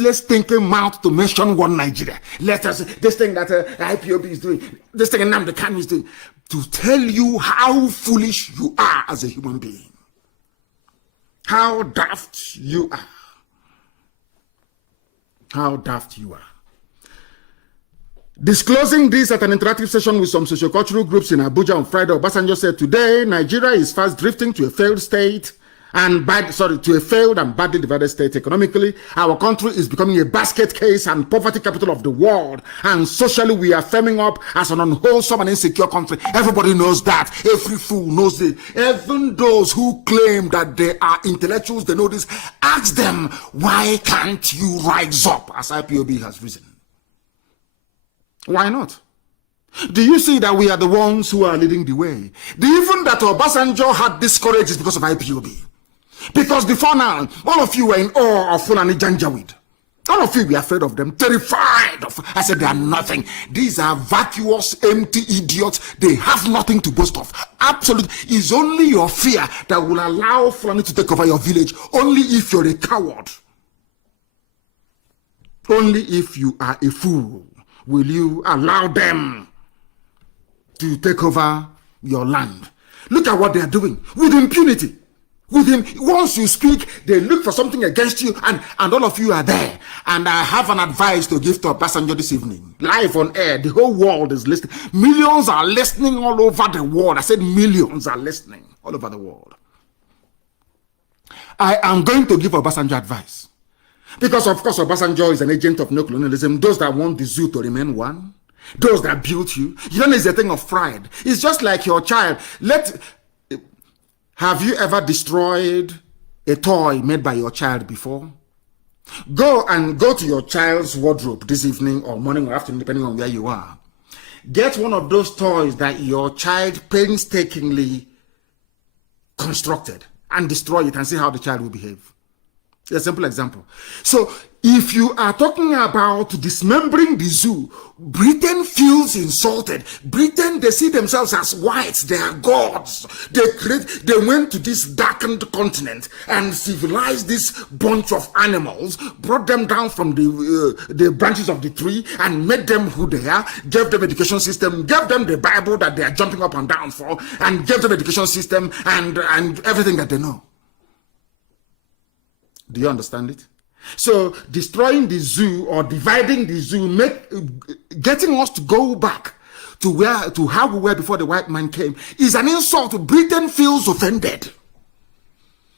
let's thinking mouth to mention one Nigeria. Let us, this thing that IPOB is doing, this thing NNAMDI KANU is doing, to tell you how foolish you are as a human being. How daft you are. How daft you are. Disclosing this at an interactive session with some sociocultural groups in Abuja on Friday, Obasanjo said, today, Nigeria is fast drifting to a failed state to a failed and badly divided state economically. Our country is becoming a basket case and poverty capital of the world. And socially, we are firming up as an unwholesome and insecure country. Everybody knows that. Every fool knows it. Even those who claim that they are intellectuals, they know this. Ask them, why can't you rise up as IPOB has risen? Why not? Do you see that we are the ones who are leading the way? Even that Obasanjo had this courage is because of IPOB. Because before now, all of you were in awe of Fulani Janjaweed. All of you were afraid of them, terrified of. I said they are nothing. These are vacuous, empty idiots. They have nothing to boast of. Absolutely. It's only your fear that will allow Fulani to take over your village. Only if you're a coward. Only if you are a fool will you allow them to take over your land. Look at what they are doing with impunity. With him, once you speak, they look for something against you, and all of you are there. And I have an advice to give to Obasanjo this evening. Live on air, the whole world is listening. Millions are listening all over the world. I said millions are listening all over the world. I am going to give Obasanjo advice. Because, of course, Obasanjo is an agent of neocolonialism. Those that want the zoo to remain one, those that built you. You know, it's a thing of pride. It's just like your child. Have you ever destroyed a toy made by your child before? Go to your child's wardrobe this evening or morning or afternoon, depending on where you are. Get one of those toys that your child painstakingly constructed and destroy it and see how the child will behave. A simple example. So, if you are talking about dismembering the zoo, Britain feels insulted. Britain, they see themselves as whites. They are gods. They went to this darkened continent and civilized this bunch of animals, brought them down from the branches of the tree and made them who they are, gave them education system, gave them the Bible that they are jumping up and down for, and gave them education system and everything that they know. Do you understand it? So destroying the zoo or dividing the zoo, getting us to go back to how we were before the white man came is an insult. Britain feels offended.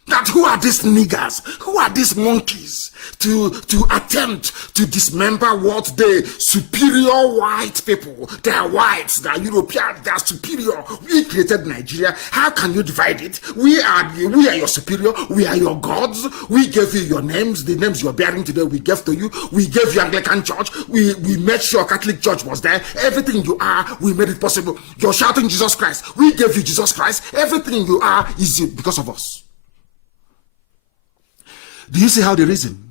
That who are these niggers? Who are these monkeys to attempt to dismember what the superior white people, they are whites, they are Europeans, they are superior. We created Nigeria. How can you divide it? We are your superior. We are your gods. We gave you your names. The names you're bearing today, we gave to you. We gave you Anglican Church. We made sure Catholic Church was there. Everything you are, we made it possible. You're shouting Jesus Christ. We gave you Jesus Christ. Everything you are is because of us. Do you see how they reason?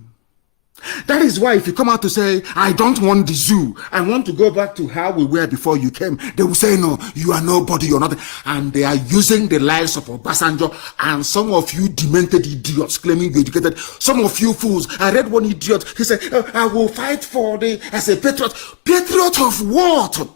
That is why if you come out to say, I don't want the zoo, I want to go back to how we were before you came, they will say, no, you are nobody, you're nothing. And they are using the lives of Obasanjo and some of you demented idiots claiming you're educated. Some of you fools. I read one idiot, he said, I will fight as a patriot. Patriot of what?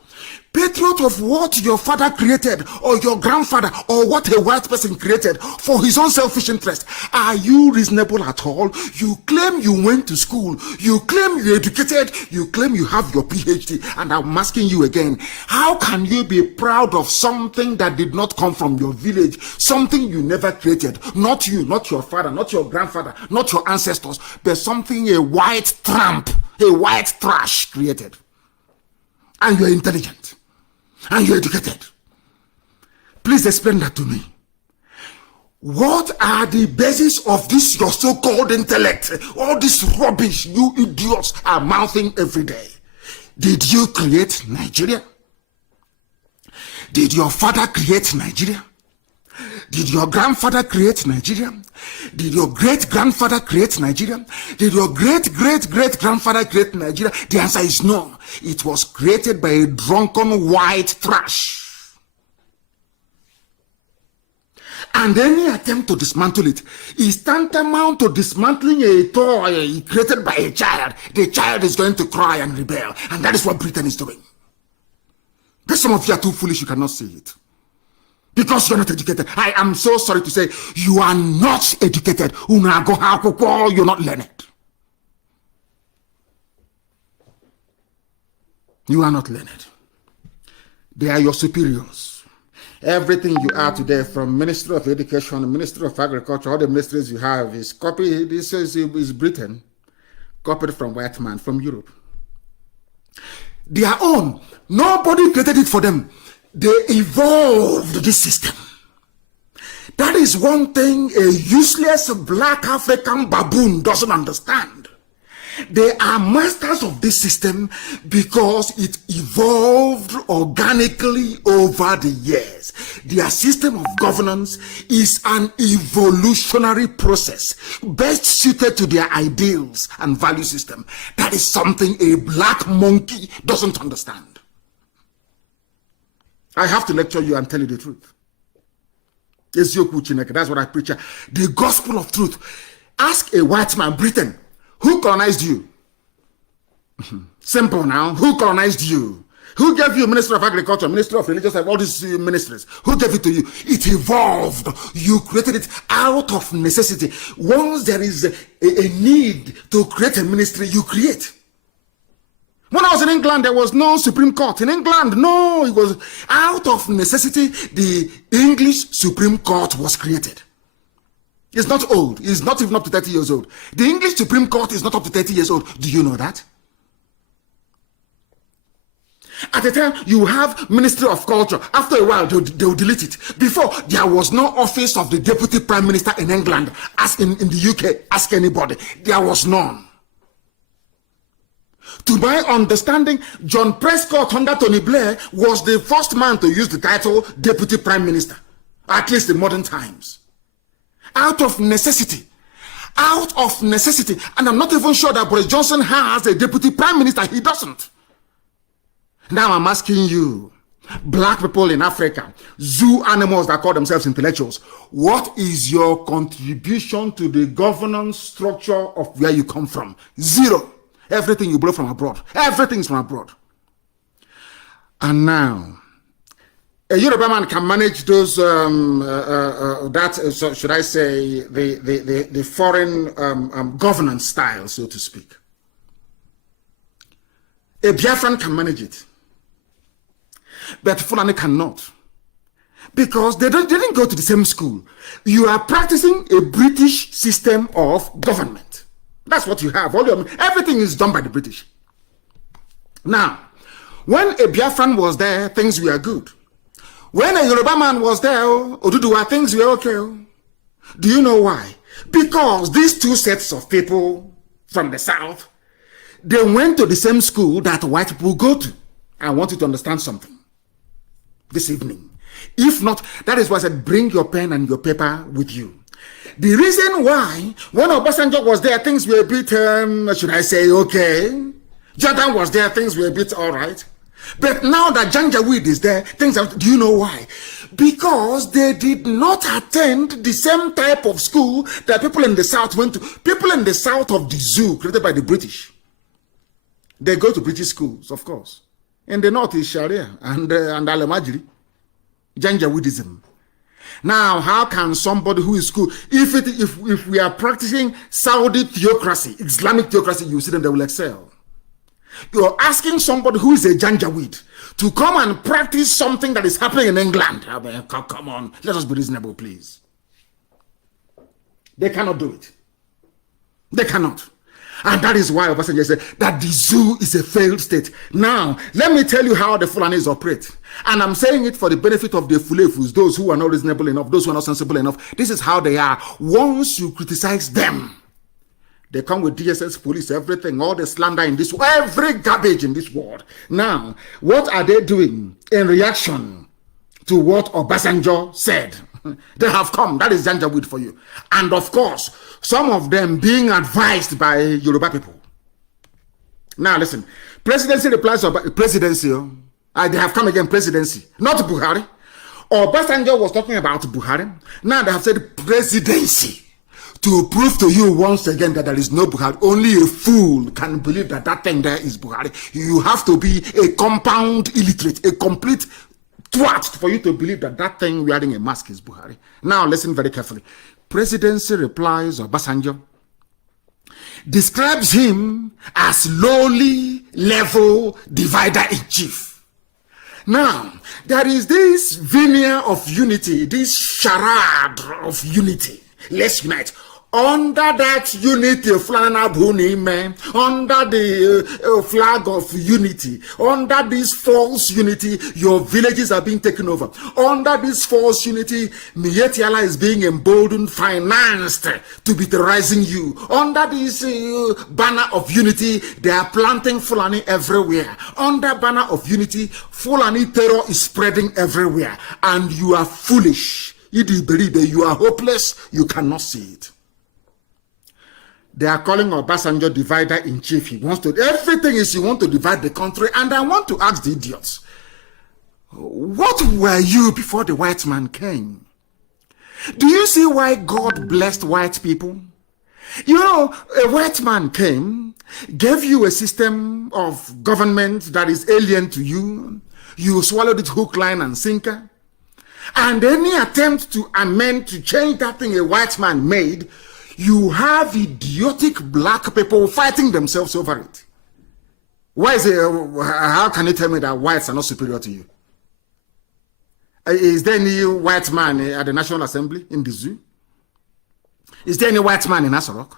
Patriot of what your father created or your grandfather or what a white person created for his own selfish interest. Are you reasonable at all? You claim you went to school. You claim you're educated. You claim you have your PhD. And I'm asking you again, how can you be proud of something that did not come from your village? Something you never created. Not you, not your father, not your grandfather, not your ancestors, but something a white tramp, a white trash created. And you're intelligent. And you're educated. Please explain that to me. What are the basis of this your so-called intellect? All this rubbish you idiots are mouthing every day. Did you create Nigeria? Did your father create Nigeria? Did your grandfather create Nigeria? Did your great-grandfather create Nigeria? Did your great-great-great-grandfather create Nigeria? The answer is no. It was created by a drunken white trash. And any attempt to dismantle it is tantamount to dismantling a toy created by a child. The child is going to cry and rebel. And that is what Britain is doing. But some of you are too foolish, you cannot see it. Because you're not educated. I am so sorry to say, you are not educated. You're not learned. You are not learned. They are your superiors. Everything you are today, from Ministry of Education, Ministry of Agriculture, all the ministries you have is copied. This is Britain, copied from white man, from Europe. Their own. Nobody created it for them. They evolved this system. That is one thing a useless black African baboon doesn't understand. They are masters of this system because it evolved organically over the years. Their system of governance is an evolutionary process best suited to their ideals and value system. That is something a black monkey doesn't understand. I have to lecture you and tell you the truth. That's what I preach. The gospel of truth. Ask a white man, Britain, who colonized you? Simple now. Who colonized you? Who gave you Minister of Agriculture, Minister of Religious, all these ministries? Who gave it to you? It evolved. You created it out of necessity. Once there is a need to create a ministry, you create. When I was in England, there was no Supreme Court. In England, no, it was out of necessity. The English Supreme Court was created. It's not old. It's not even up to 30 years old. The English Supreme Court is not up to 30 years old. Do you know that? At the time, you have Ministry of Culture. After a while, they'll delete it. Before, there was no office of the Deputy Prime Minister in England. As in the UK, ask anybody. There was none. To my understanding, John Prescott under Tony Blair was the first man to use the title Deputy Prime Minister, at least in modern times. Out of necessity. Out of necessity. And I'm not even sure that Boris Johnson has a Deputy Prime Minister. He doesn't. Now I'm asking you, black people in Africa, zoo animals that call themselves intellectuals, what is your contribution to the governance structure of where you come from? Zero. Everything you blow from abroad. Everything is from abroad. And now, a Yoruba man can manage those, should I say, the foreign governance style, so to speak. A Biafran can manage it. But Fulani cannot. Because they didn't go to the same school. You are practicing a British system of government. That's what you have. Everything is done by the British. Now, when a Biafran was there, things were good. When a Yoruba man was there, Oduduwa, things were okay. Do you know why? Because these two sets of people from the south, they went to the same school that white people go to. I want you to understand something this evening. If not, that is why I said, bring your pen and your paper with you. The reason why, when Obasanjo was there, things were a bit, should I say, okay. Jordan was there, things were a bit all right. But now that Janjaweed is there, things are, do you know why? Because they did not attend the same type of school that people in the South went to. People in the South of the zoo, created by the British, they go to British schools, of course. In the North is Sharia and Al-Majri, Janjaweedism. Now, how can somebody who is school, if we are practicing Saudi theocracy, Islamic theocracy, you see them, they will excel. You're asking somebody who is a Janjaweed to come and practice something that is happening in England. I mean, come on, let us be reasonable, please. They cannot do it. They cannot. And that is why Obasanjo said that the zoo is a failed state. Now, let me tell you how the Fulanis operate. And I'm saying it for the benefit of the Fulefus, those who are not reasonable enough, those who are not sensible enough. This is how they are. Once you criticize them, they come with DSS, police, everything, all the slander in this world, every garbage in this world. Now, what are they doing in reaction to what Obasanjo said? They have come. That is Janjaweed for you. And of course, some of them being advised by Yoruba people. Now listen, presidency replies to presidency. They have come again, presidency. Not Buhari. Obasanjo was talking about Buhari. Now they have said presidency. To prove to you once again that there is no Buhari. Only a fool can believe that that thing there is Buhari. You have to be a compound illiterate, a complete twat for you to believe that that thing wearing a mask is Buhari. Now listen very carefully. Presidency replies Obasanjo describes him as lowly level divider in chief. Now, there is this veneer of unity, this charade of unity. Let's unite. Under that unity, under the flag of unity, under this false unity, your villages are being taken over. Under this false unity, Mietiala is being emboldened, financed to be terrorizing you. Under this banner of unity, they are planting Fulani everywhere. Under banner of unity, Fulani terror is spreading everywhere. And you are foolish. You are hopeless. You cannot see it. They are calling Obasanjo divider in chief. He wants to, everything is he want to divide the country. And I want to ask the idiots, what were you before the white man came? Do you see why God blessed white people? You know, a white man came, gave you a system of government that is alien to you. You swallowed it hook, line, and sinker. And any attempt to amend, to change that thing a white man made, you have idiotic black people fighting themselves over it. Why is it? How can you tell me that whites are not superior to you? Is there any white man at the National Assembly in the zoo? Is there any white man in Asarok?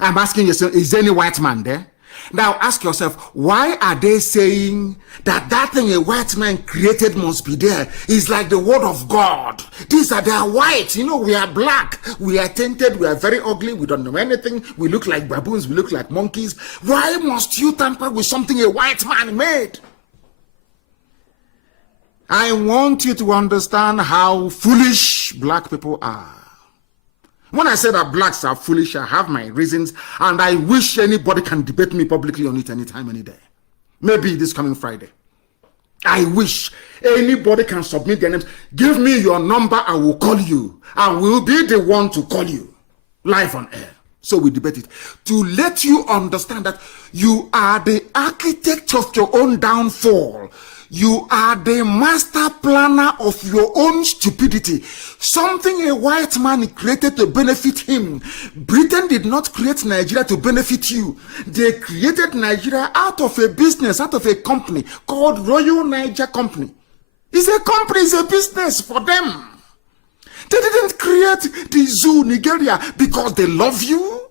I'm asking you, is there any white man there? Now ask yourself, why are they saying that that thing a white man created must be there? It's like the word of God. These are, they are white. You know, we are black. We are tainted. We are very ugly. We don't know anything. We look like baboons. We look like monkeys. Why must you tamper with something a white man made? I want you to understand how foolish black people are. When I say that blacks are foolish, I have my reasons, and I wish anybody can debate me publicly on it anytime, any day. Maybe this coming Friday. I wish anybody can submit their names. Give me your number, I will call you. I will be the one to call you live on air. So we debate it. To let you understand that you are the architect of your own downfall. You are the master planner of your own stupidity. Something a white man created to benefit him. Britain did not create Nigeria to benefit you. They created Nigeria out of a business, out of a company called Royal Niger Company. It's a company, it's a business for them. They didn't create the zoo Nigeria because they love you.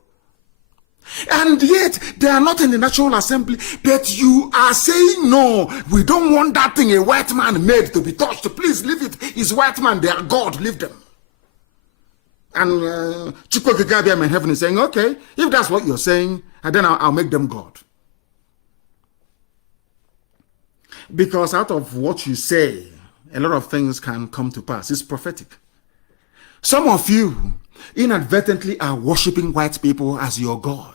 And yet, they are not in the National Assembly, but you are saying, no, we don't want that thing a white man made to be touched. Please leave it. It's white man, they are God, leave them. And Chukwukabiyam in heaven is saying, okay, if that's what you're saying, then I'll make them God. Because out of what you say, a lot of things can come to pass. It's prophetic. Some of you inadvertently are worshiping white people as your God.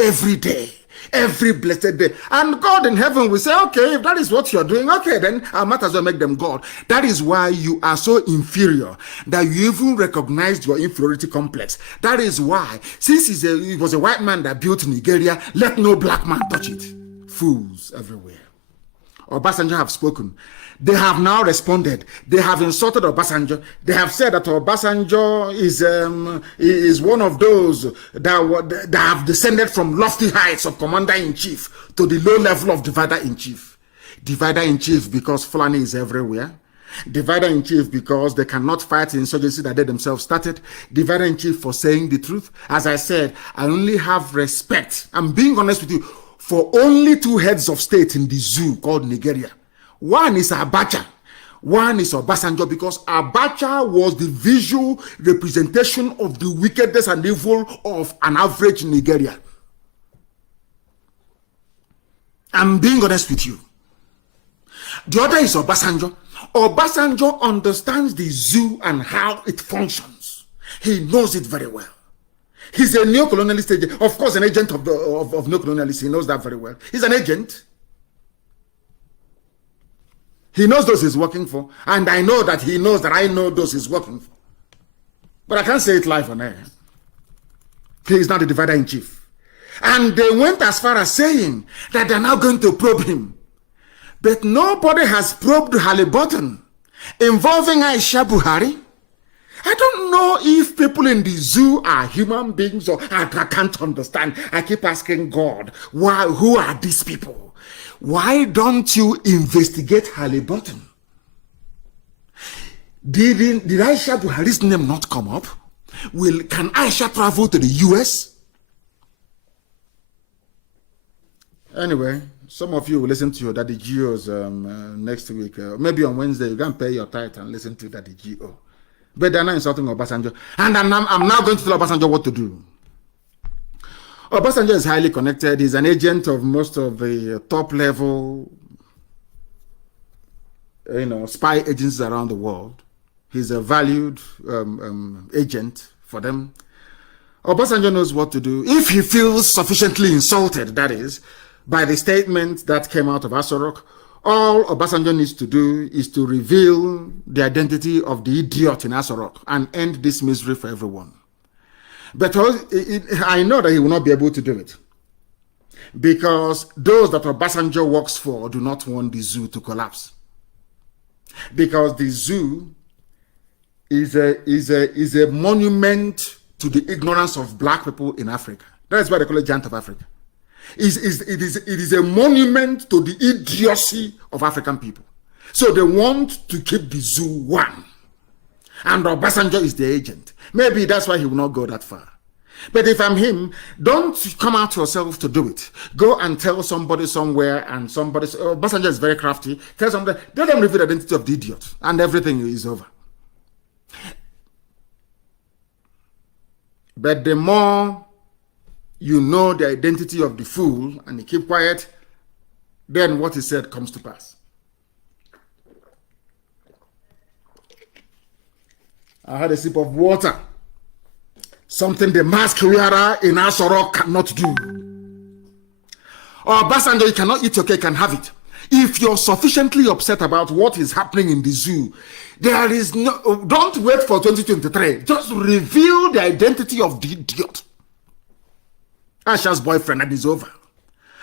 Every day, every blessed day. And God in heaven will say, okay, if that is what you're doing, okay, then I might as well make them God. That is why you are so inferior that you even recognized your inferiority complex. That is why, since it was a white man that built Nigeria, let no black man touch it. Fools everywhere. Obasanjo have spoken. They have now responded. They have insulted Obasanjo. They have said that Obasanjo is one of those that have descended from lofty heights of commander-in-chief to the low level of divider-in-chief. Divider-in-chief because Fulani is everywhere. Divider-in-chief because they cannot fight the insurgency that they themselves started. Divider-in-chief for saying the truth. As I said, I only have respect. I'm being honest with you. For only two heads of state in the zoo called Nigeria. One is Abacha, one is Obasanjo, because Abacha was the visual representation of the wickedness and evil of an average Nigerian. I'm being honest with you. The other is Obasanjo. Obasanjo understands the zoo and how it functions. He knows it very well. He's a neo-colonialist agent. Of course, an agent of neo-colonialists. He knows that very well. He's an agent. He knows those he's working for, and I know that he knows that I know those he's working for. But I can't say it live on air. He is not the divider in chief. And they went as far as saying that they're now going to probe him. But nobody has probed Halliburton involving Aisha Buhari. I don't know if people in the zoo are human beings or I can't understand. I keep asking God, who are these people? Why don't you investigate Halliburton? Did Aisha Buhari's name not come up? Can Aisha travel to the US? Anyway, some of you will listen to your Daddy Geos next week. Maybe on Wednesday, you can pay your tithe and listen to Daddy Geo. But they're not insulting Obasanjo. And I'm now going to tell Obasanjo what to do. Obasanjo is highly connected. He's an agent of most of the top-level spy agencies around the world. He's a valued agent for them. Obasanjo knows what to do. If he feels sufficiently insulted, that is, by the statement that came out of Aso Rock, all Obasanjo needs to do is to reveal the identity of the idiot in Aso Rock and end this misery for everyone. But I know that he will not be able to do it, because those that Obasanjo works for do not want the zoo to collapse. Because the zoo is a monument to the ignorance of black people in Africa. That's why they call it Giant of Africa. It is a monument to the idiocy of African people. So they want to keep the zoo one. And Obasanjo is the agent. Maybe that's why he will not go that far. But if I'm him, don't come out yourself to do it. Go and tell somebody somewhere, and Obasanjo is very crafty. Tell somebody, let them reveal the identity of the idiot, and everything is over. But the more you know the identity of the fool and you keep quiet, then what he said comes to pass. I had a sip of water. Something the mask wearer in Aso Rock cannot do. Or Obasanjo, you cannot eat your cake and have it. If you're sufficiently upset about what is happening in the zoo, don't wait for 2023. Just reveal the identity of the idiot. Asha's boyfriend, and it's over.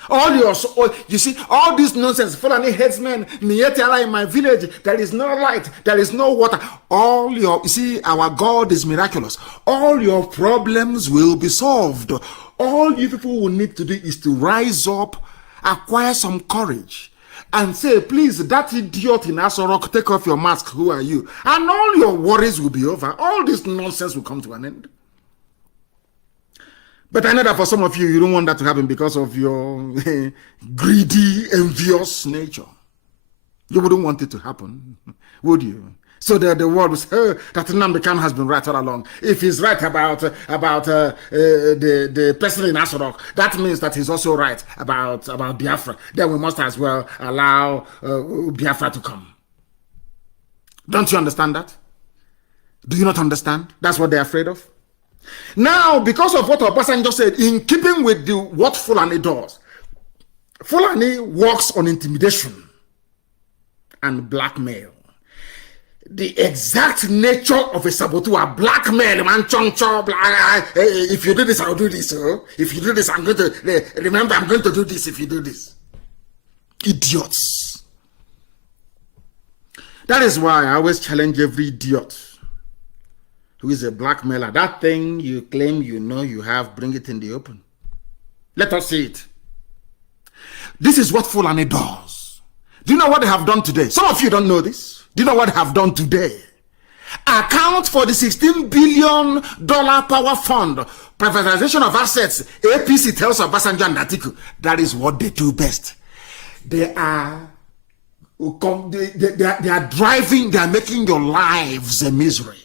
You see, all this nonsense, Fulani headsmen, Mietiala in my village, there is no light, there is no water. You see, our God is miraculous. All your problems will be solved. All you people will need to do is to rise up, acquire some courage, and say, please, that idiot in Aso Rock, take off your mask, who are you? And all your worries will be over. All this nonsense will come to an end. But I know that for some of you, you don't want that to happen because of your greedy, envious nature. You wouldn't want it to happen, would you? So the world will say, that NNAMDI has been right all along. If he's right about the person in Aso Rock, that means that he's also right about Biafra. Then we must as well allow Biafra to come. Don't you understand that? Do you not understand? That's what they're afraid of. Now, because of what Obasanjo said, in keeping with what Fulani does, Fulani works on intimidation and blackmail. The exact nature of a saboteur, blackmail, man, if you do this, I'll do this. If you do this, I'm going to, remember, I'm going to do this if you do this. Idiots. That is why I always challenge every idiot who is a blackmailer. That thing you claim you know you have, bring it in the open. Let us see it. This is what Fulani does. Do you know what they have done today? Some of you don't know this. Do you know what they have done today? Account for the $16 billion power fund, privatization of assets. APC tells Obasanjo and Atiku, that is what they do best. They are driving, they are making your lives a misery.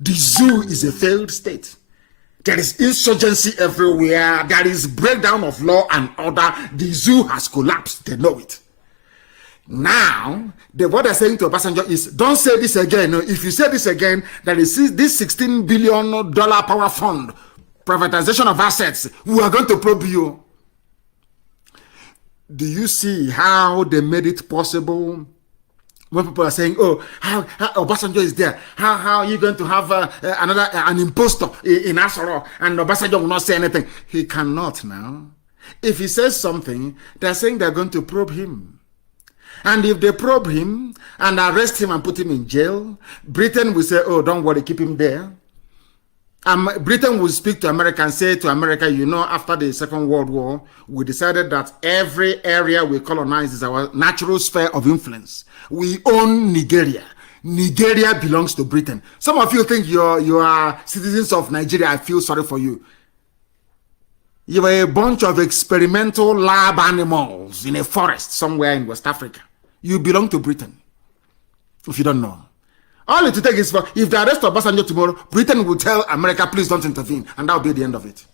The zoo is a failed state. There is insurgency everywhere. There is breakdown of law and order. The zoo has collapsed. They know it. Now, what they're saying to Obasanjo is, don't say this again. If you say this again, there is this $16 billion power fund, privatization of assets, we are going to probe you. Do you see how they made it possible When people are saying, "Oh, how Obasanjo is there? How are you going to have an impostor in Asoro and Obasanjo will not say anything?" He cannot now. If he says something, they're saying they're going to probe him. And if they probe him and arrest him and put him in jail, Britain will say, "Oh, don't worry, keep him there." Britain will speak to America and say to America, "You know, after the Second World War, we decided that every area we colonize is our natural sphere of influence. We own Nigeria. Nigeria belongs to Britain." Some of you think you are citizens of Nigeria. I feel sorry for you. You are a bunch of experimental lab animals in a forest somewhere in West Africa. You belong to Britain, if you don't know. All it will take is if they arrest Obasanjo tomorrow, Britain will tell America, "Please don't intervene," and that will be the end of it.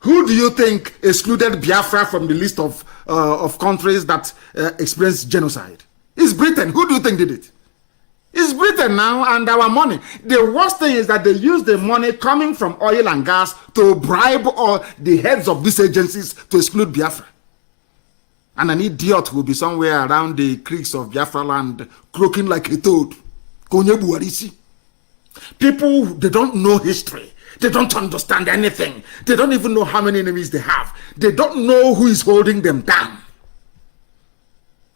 Who do you think excluded Biafra from the list of countries that experienced genocide? It's Britain. Who do you think did it? It's Britain now and our money. The worst thing is that they use the money coming from oil and gas to bribe all the heads of these agencies to exclude Biafra. And an idiot will be somewhere around the creeks of Biafra land croaking like a toad. People, they don't know history. They don't understand anything. They don't even know how many enemies they have. They don't know who is holding them down.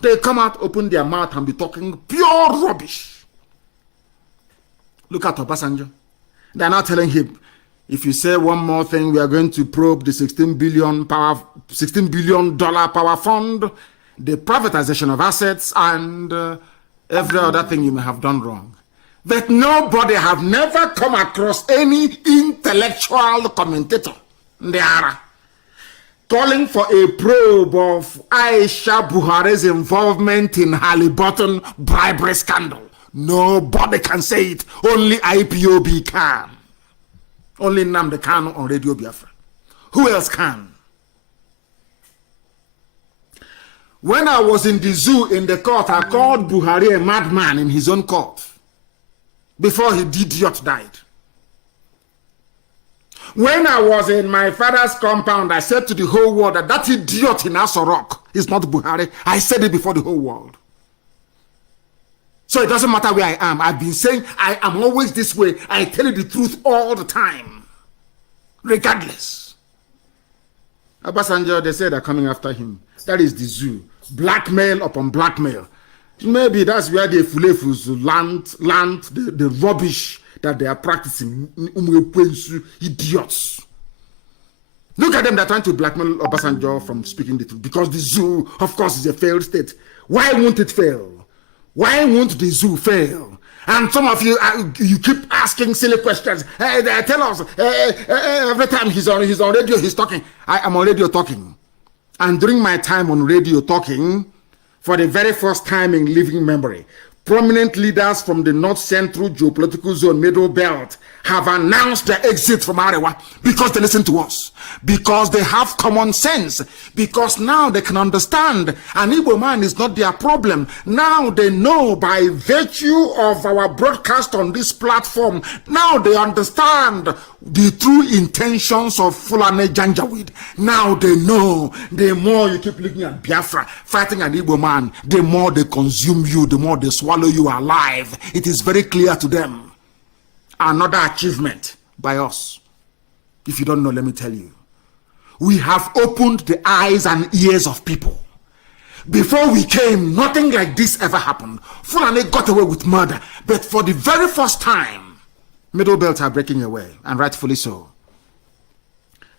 They come out, open their mouth and be talking pure rubbish. Look at Obasanjo. They're now telling him, if you say one more thing, we are going to probe the $16 billion power fund, the privatization of assets, and every other thing you may have done wrong. But nobody have never come across any intellectual commentator there calling for a probe of Aisha Buhari's involvement in Halliburton bribery scandal. Nobody can say it. Only IPOB can. Only NNAMDI can on Radio Biafra. Who else can? When I was in the zoo in the court, I called Buhari a madman in his own court before the idiot died. When I was in my father's compound, I said to the whole world that idiot in Asorok is not Buhari. I said it before the whole world. So it doesn't matter where I am. I've been saying I am always this way. I tell you the truth all the time, regardless. Obasanjo, they say they're coming after him. That is the zoo. Blackmail upon blackmail. Maybe that's where the Fulefus land the rubbish that they are practicing. Idiots. Look at them, they're trying to blackmail Obasanjo from speaking the truth. Because the zoo, of course, is a failed state. Why won't it fail? Why won't the zoo fail? And some of you, you keep asking silly questions. They tell us every time he's on radio, he's talking. I am on radio talking. And during my time on radio talking, for the very first time in living memory, prominent leaders from the North Central Geopolitical Zone, Middle Belt, have announced their exit from Arewa because they listen to us, because they have common sense, because now they can understand an Igbo man is not their problem. Now they know by virtue of our broadcast on this platform, now they understand the true intentions of Fulani Janjaweed. Now they know. The more you keep looking at Biafra, fighting an Igbo man, the more they consume you, the more they swallow you alive. It is very clear to them. Another achievement by us. If you don't know, let me tell you. We have opened the eyes and ears of people. Before we came, nothing like this ever happened. Fulani got away with murder. But for the very first time, Middle Belt are breaking away, and rightfully so.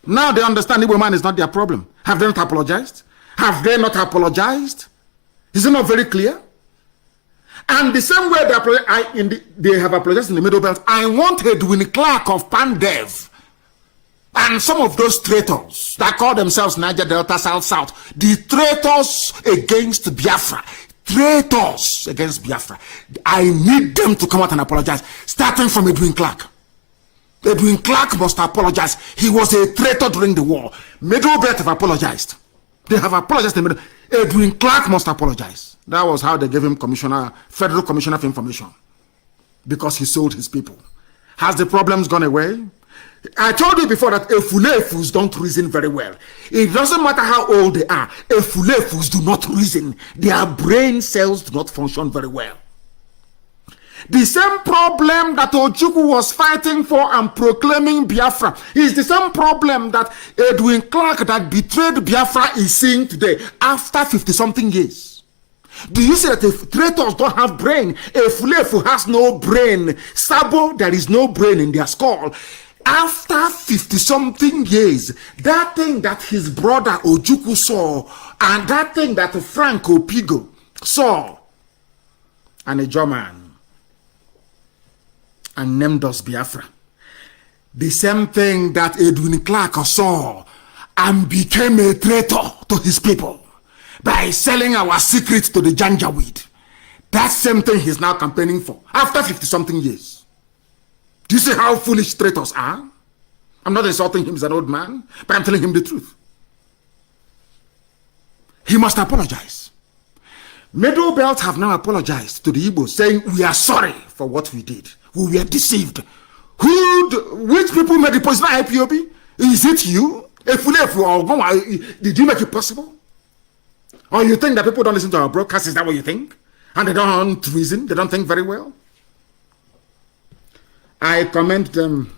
Now they understand Igbo man is not their problem. Have they not apologized? Have they not apologized? Is it not very clear? And the same way they have apologized in the Middle Belt, I want Edwin Clark of Pandev and some of those traitors that call themselves Niger Delta South, the traitors against Biafra, traitors against Biafra. I need them to come out and apologize, starting from Edwin Clark. Edwin Clark must apologize. He was a traitor during the war. Middle Belt have apologized. They have apologized in the middle. Edwin Clark must apologize. That was how they gave him Federal Commissioner of Information. Because he sold his people. Has the problems gone away? I told you before that Efulefus don't reason very well. It doesn't matter how old they are. Efulefus do not reason. Their brain cells do not function very well. The same problem that Ojukwu was fighting for and proclaiming Biafra is the same problem that Edwin Clark that betrayed Biafra is seeing today after 50-something years. Do you see that if traitors don't have brain? Efulefu has no brain. Sabo, there is no brain in their skull. After 50-something years, that thing that his brother Ojukwu saw and that thing that Frank Opigo saw, and a German, and NNAMDI Biafra, the same thing that Edwin Clark saw and became a traitor to his people by selling our secrets to the Janjaweed. That same thing he's now campaigning for after 50-something years. Do you see how foolish traitors are? I'm not insulting him as an old man, but I'm telling him the truth. He must apologize. Middle Belt have now apologized to the Igbos, saying we are sorry for what we did. We were deceived. Which people made the position IPOB? Is it you? Did you make it possible? Or you think that people don't listen to our broadcast? Is that what you think? And they don't reason? They don't think very well? I commend them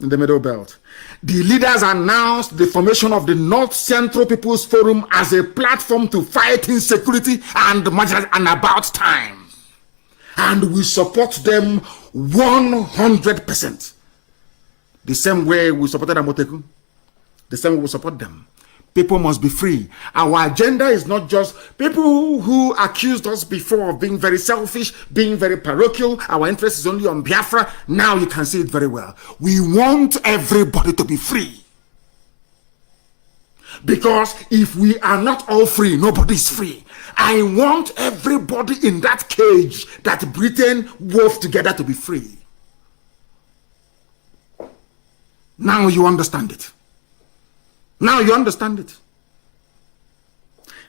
in the Middle Belt. The leaders announced the formation of the North Central People's Forum as a platform to fight insecurity and marginalization, and about time. And we support them 100%. The same way we supported Amoteku, the same way we support them. People must be free. Our agenda is not just people who accused us before of being very selfish, being very parochial. Our interest is only on Biafra. Now you can see it very well. We want everybody to be free. Because if we are not all free, nobody is free. I want everybody in that cage that Britain wove together to be free. Now you understand it. Now you understand it.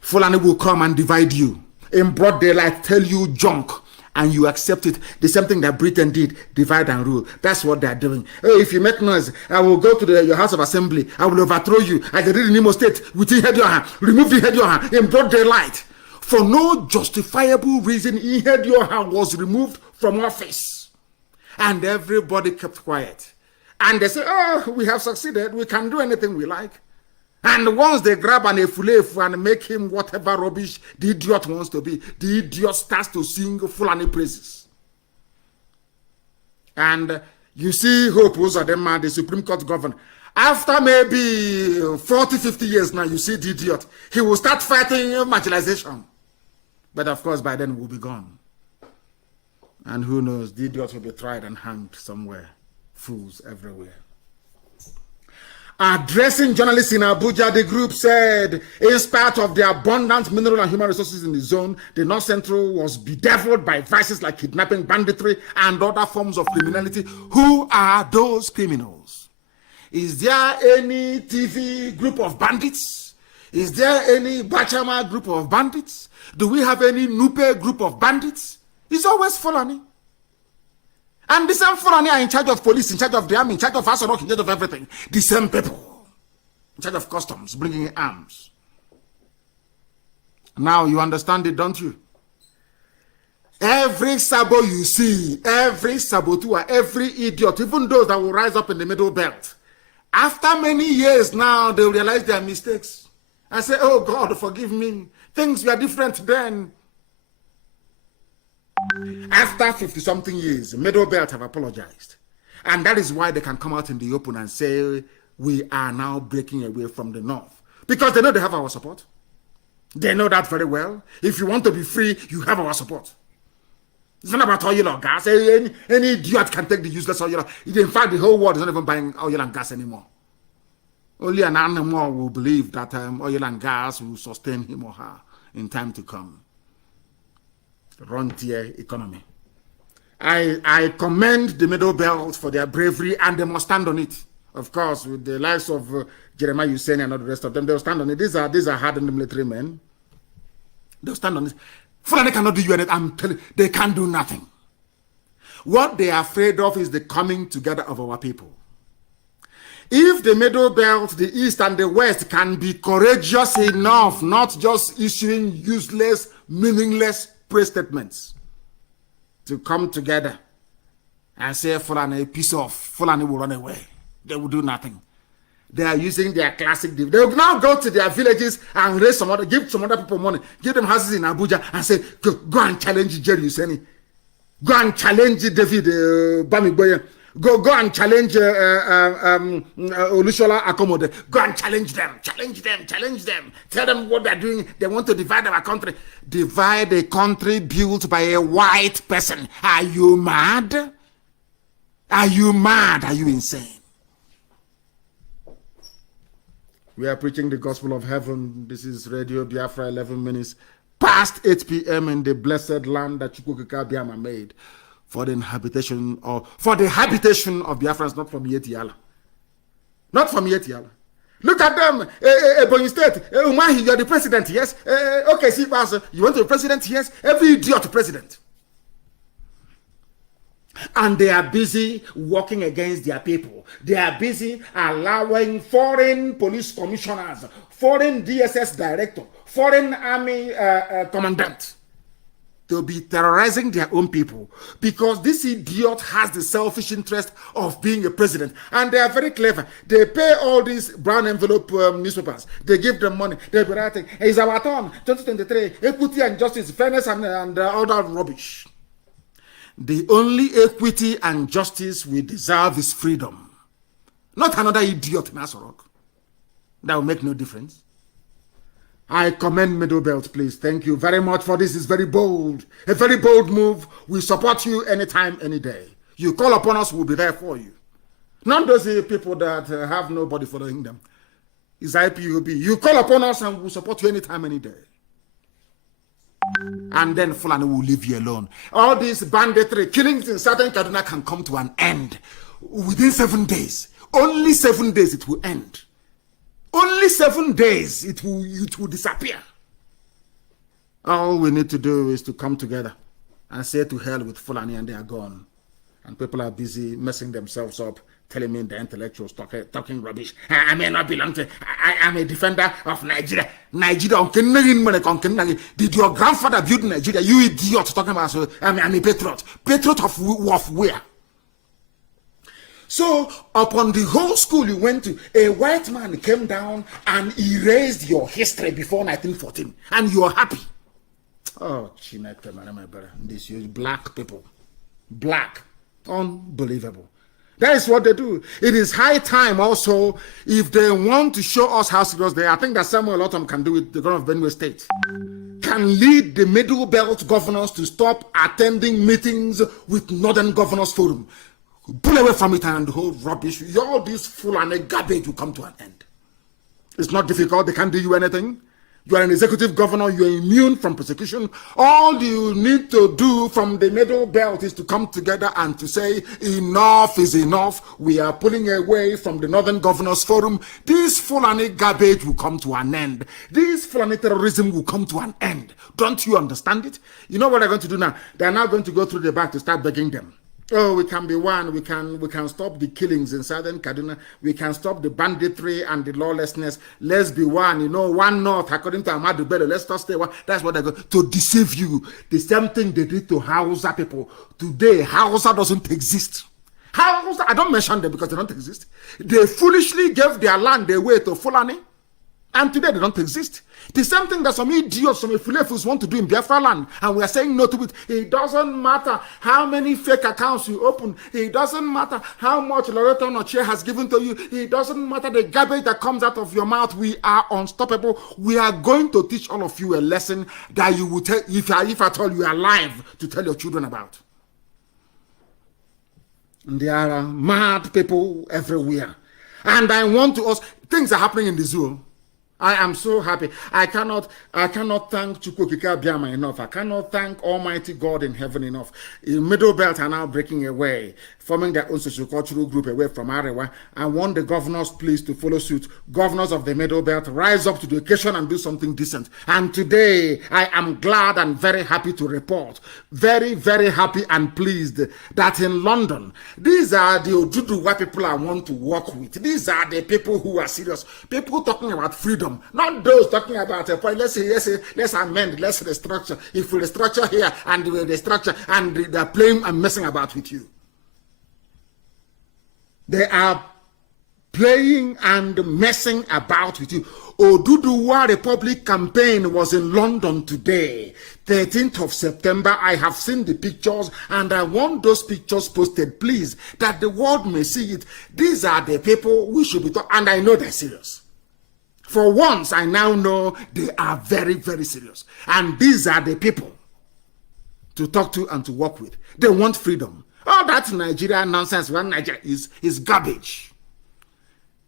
Fulani will come and divide you in broad daylight, tell you junk, and you accept it. The same thing that Britain did, divide and rule. That's what they're doing. Oh, if you make noise, I will go to your House of Assembly. I will overthrow you. I did it in Imo State with Ihedioha. Remove Ihedioha in broad daylight. For no justifiable reason, Ihedioha was removed from office. And everybody kept quiet. And they say, oh, we have succeeded. We can do anything we like. And once they grab an Efulefu and make him whatever rubbish the idiot wants to be, the idiot starts to sing Fulani praises. And you see Hope Uzodinma, the Supreme Court governor, after maybe 40, 50 years now, you see the idiot. He will start fighting marginalization. But of course, by then we'll be gone. And who knows, the idiot will be tried and hanged somewhere. Fools everywhere. Addressing journalists in Abuja, the group said, in spite of the abundant mineral and human resources in the zone, the North Central was bedeviled by vices like kidnapping, banditry, and other forms of criminality. Who are those criminals? Is there any TV group of bandits? Is there any Bachama group of bandits? Do we have any Nupe group of bandits? It's always Fulani. And the same Fulani are in charge of police, in charge of the army, in charge of Asarok, in charge of everything. The same people. In charge of customs, bringing in arms. Now you understand it, don't you? Every Sabo you see, every saboteur, every idiot, even those that will rise up in the Middle Belt, after many years now, they will realize their mistakes. And say, oh God, forgive me. Things were different then. After 50-something years, Middle Belt have apologized. And that is why they can come out in the open and say, we are now breaking away from the North. Because they know they have our support. They know that very well. If you want to be free, you have our support. It's not about oil or gas. Any idiot can take the useless oil. In fact, the whole world is not even buying oil and gas anymore. Only an animal will believe that oil and gas will sustain him or her in time to come. Frontier economy. I commend the Middle Belt for their bravery, and they must stand on it. Of course, with the likes of Jeremiah Hussein and all the rest of them, they'll stand on it. These are hardened military men. They'll stand on it. Fulani cannot do you anything. I'm telling you, they can't do nothing. What they are afraid of is the coming together of our people. If the Middle Belt, the East, and the West can be courageous enough, not just issuing useless, meaningless praise statements, to come together and say Fulani, a piece of Fulani will run away, they will do nothing. They are using their classic. They will now go to their villages and raise some other, give some other people money, give them houses in Abuja, and say, go and challenge Jerry Husseini. Go and challenge David Bamiboye. Go and challenge Olusola Akomode. Go and challenge them. Tell them what they're doing. They want to divide our country. Divide a country built by a white person. Are you mad? Are you mad? Are you insane? We are preaching the gospel of heaven. This is Radio Biafra, 11 minutes past 8 p.m. in the blessed land that Chukwuka Biama made for the habitation of Biafrans, not from Yetiala. Not from Yetiala. Look at them, Ebonyi State. Umahi, you're the president, yes? Okay, see, Pastor, you want to be president, yes? Every idiot president. And they are busy working against their people. They are busy allowing foreign police commissioners, foreign DSS director, foreign army commandant to be terrorizing their own people, because this idiot has the selfish interest of being a president. And they are very clever. They pay all these brown envelope newspapers. They give them money. They'll be writing, it's our turn, 2023, equity and justice, fairness and all that rubbish. The only equity and justice we deserve is freedom. Not another idiot in Asorok. That will make no difference. I commend Middle Belt, please. Thank you very much for this. It's very bold. A very bold move. We support you anytime, any day. You call upon us, we'll be there for you. Not those people that have nobody following them. It's IPUB. You call upon us and we'll support you anytime, any day. And then Fulani will leave you alone. All these banditry, killings in southern Kaduna can come to an end within 7 days. Only 7 days it will end. Only 7 days it will disappear. All we need to do is to come together and say to hell with Fulani, and they are gone. And people are busy messing themselves up, telling me the intellectuals talking rubbish. I may not belong to, I'm a defender of Nigeria. Nigeria, did your grandfather build Nigeria? You idiot talking about, so I'm a patriot. Patriot of where? So, upon the whole school you went to, a white man came down and erased your history before 1914. And you are happy. Oh, Chineke, my brother. This is black people. Black. Unbelievable. That is what they do. It is high time also, if they want to show us how serious they are. I think that Samuel Otom can do it, the governor of Benue State. Can lead the Middle Belt governors to stop attending meetings with Northern Governors Forum. Pull away from it and the whole rubbish. All this full and garbage will come to an end. It's not difficult. They can't do you anything. You are an executive governor. You are immune from persecution. All you need to do from the Middle Belt is to come together and to say, enough is enough. We are pulling away from the Northern Governors Forum. This Fulani garbage will come to an end. This Fulani terrorism will come to an end. Don't you understand it? You know what they're going to do now? They're now going to go through the back to start begging them. Oh, we can be one. We can stop the killings in southern Kaduna. We can stop the banditry and the lawlessness. Let's be one. You know, one north, according to Ahmadu Bello. Let's just stay one. That's what they're going to deceive you. The same thing they did to Hausa people. Today, Hausa doesn't exist. Hausa, I don't mention them because they don't exist. They foolishly gave their land away to Fulani. And today they don't exist. The same thing that some idiots, some Fulefus want to do in Biafra land, and we are saying no to it. It doesn't matter how many fake accounts you open. It doesn't matter how much Loretta Noche has given to you. It doesn't matter the garbage that comes out of your mouth. We are unstoppable. We are going to teach all of you a lesson that you will tell, if at all you are alive, to tell your children about. And there are mad people everywhere. And I want to ask, things are happening in the zoo. I am so happy. I cannot thank Chukwukika Biama enough. I cannot thank Almighty God in heaven enough. In Middle Belt are now breaking away forming their own sociocultural group away from Arewa. I want the governors, please, to follow suit. Governors of the Middle Belt, rise up to the occasion and do something decent. And today, I am glad and very happy to report, very, very happy and pleased that in London, these are the Oduduwa people I want to work with. These are the people who are serious. People talking about freedom, not those talking about let's amend, let's restructure. If we restructure here and we restructure and they're playing and messing about with you. They are playing and messing about with you. Oduduwa Republic campaign was in London today, 13th of September. I have seen the pictures and I want those pictures posted, please, that the world may see it. These are the people we should be talking, and I know they're serious. For once, I now know they are very, very serious. And these are the people to talk to and to work with. They want freedom. All that Nigeria nonsense, one Nigeria is garbage.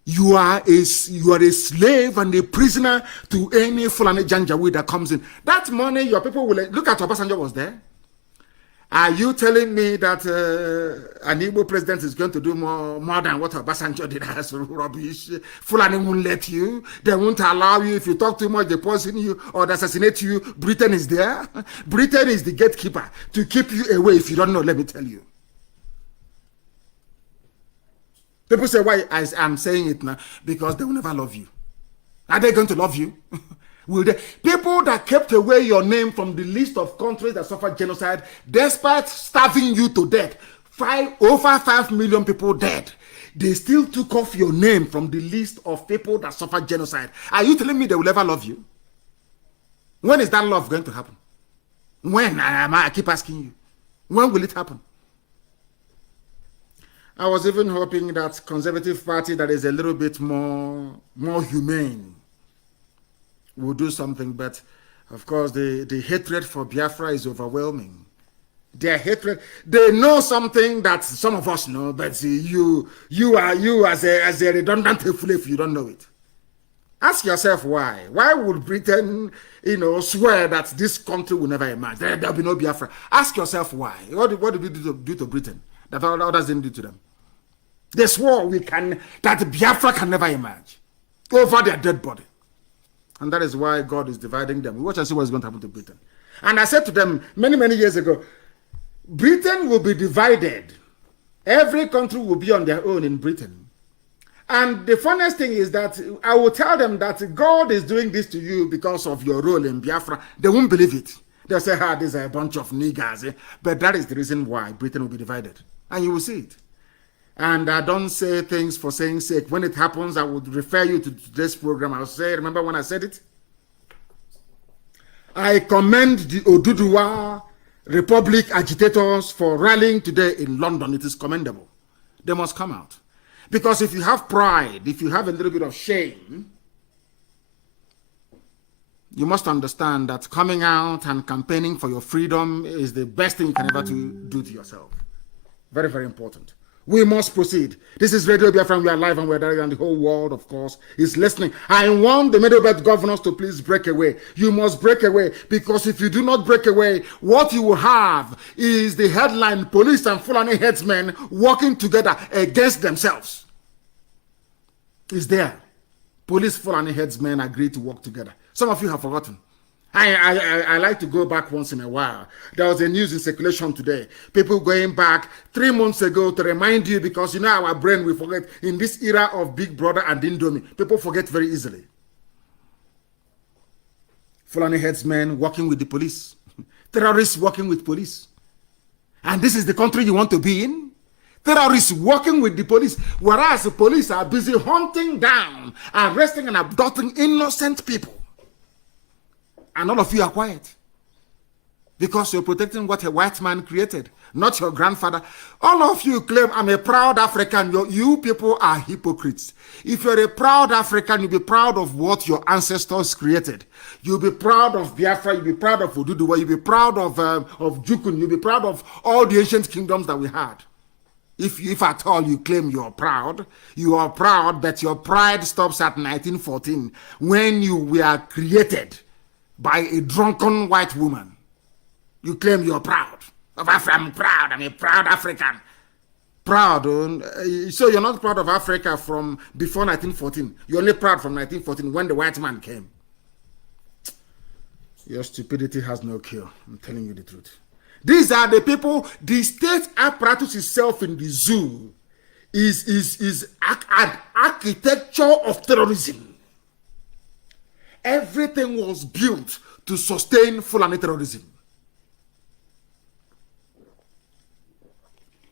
You are a slave and a prisoner to any Fulani Janjaweed that comes in. That money, your people will... Look at Obasanjo was there. Are you telling me that an Igbo president is going to do more than what Obasanjo did? As rubbish. Fulani won't let you. They won't allow you. If you talk too much, they poison you or they assassinate you. Britain is there. Britain is the gatekeeper to keep you away. If you don't know, let me tell you. People say, why I'm saying it now? Because they will never love you. Are they going to love you? Will they? People that kept away your name from the list of countries that suffered genocide, despite starving you to death, over 5 million people dead, they still took off your name from the list of people that suffered genocide. Are you telling me they will ever love you? When is that love going to happen? When? I keep asking you. When will it happen? I was even hoping that Conservative Party that is a little bit more humane will do something, but of course the hatred for Biafra is overwhelming. Their hatred, they know something that some of us know, but you as a redundant fool if you don't know it. Ask yourself why. Why would Britain, swear that this country will never emerge? There'll be no Biafra. Ask yourself why. What did we do to Britain that others didn't do to them? They swore that Biafra can never emerge over their dead body. And that is why God is dividing them. We watch and see what is going to happen to Britain. And I said to them many, many years ago, Britain will be divided. Every country will be on their own in Britain. And the funniest thing is that I will tell them that God is doing this to you because of your role in Biafra. They won't believe it. They'll say, these are a bunch of niggers. But that is the reason why Britain will be divided. And you will see it. And I don't say things for saying sake. When it happens, I would refer you to today's program. I'll say, remember when I said it? I commend the Oduduwa Republic agitators for rallying today in London. It is commendable. They must come out. Because if you have pride, if you have a little bit of shame, you must understand that coming out and campaigning for your freedom is the best thing you can ever do to yourself. Very, very important. We must proceed. This is Radio Biafra. We are live and we're direct, and the whole world, of course, is listening. I want the Middle Belt governors to please break away. You must break away, because if you do not break away, what you will have is the headline: police and Fulani headsmen working together against themselves. It's there. Police, Fulani headsmen agreed to work together. Some of you have forgotten. I like to go back once in a while. There was a news in circulation today. People going back 3 months ago to remind you, because our brain, we forget. In this era of Big Brother and Indomie, people forget very easily. Fulani headsmen working with the police. Terrorists working with police. And this is the country you want to be in? Terrorists working with the police, whereas the police are busy hunting down, arresting and abducting innocent people. And all of you are quiet because you're protecting what a white man created, not your grandfather. All of you claim, I'm a proud African. You people are hypocrites. If you're a proud African, you'll be proud of what your ancestors created. You'll be proud of Biafra. You'll be proud of Oduduwa. You'll be proud of Jukun. You'll be proud of all the ancient kingdoms that we had. If at all you claim you are proud, but your pride stops at 1914 when you were created by a drunken white woman. You claim you're proud of Africa. I'm proud. I'm a proud African. proud. So you're not proud of Africa from before 1914. You're only proud from 1914 when the white man came. Your stupidity has no cure. I'm telling you the truth. These are the people, the state apparatus itself in the zoo is an architecture of terrorism. Everything was built to sustain Fulani terrorism.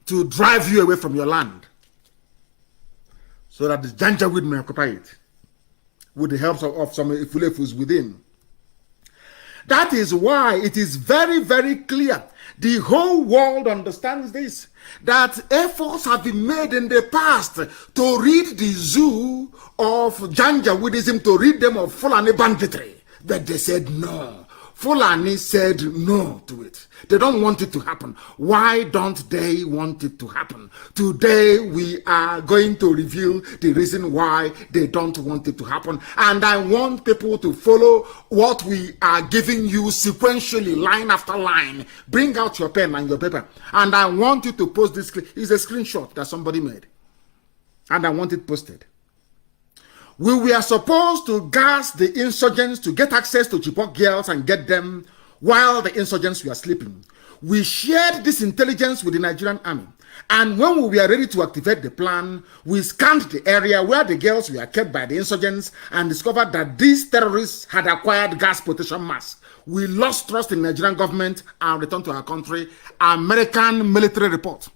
To drive you away from your land. So that the Janjaweed may occupy it. With the help of some Ifulefus within. That is why it is very, very clear. The whole world understands this. That efforts have been made in the past to rid the zoo of Janjaweedism, to rid them of Fulani banditry. But they said no. Fulani said no to it. They don't want it to happen. Why don't they want it to happen? Today we are going to reveal the reason why they don't want it to happen. And I want people to follow what we are giving you sequentially, line after line. Bring out your pen and your paper. And I want you to post this. It's a screenshot that somebody made. And I want it posted. We were supposed to gas the insurgents to get access to Chibok girls and get them while the insurgents were sleeping. We shared this intelligence with the Nigerian army. And when we were ready to activate the plan, we scanned the area where the girls were kept by the insurgents and discovered that these terrorists had acquired gas protection masks. We lost trust in the Nigerian government and returned to our country. American military report.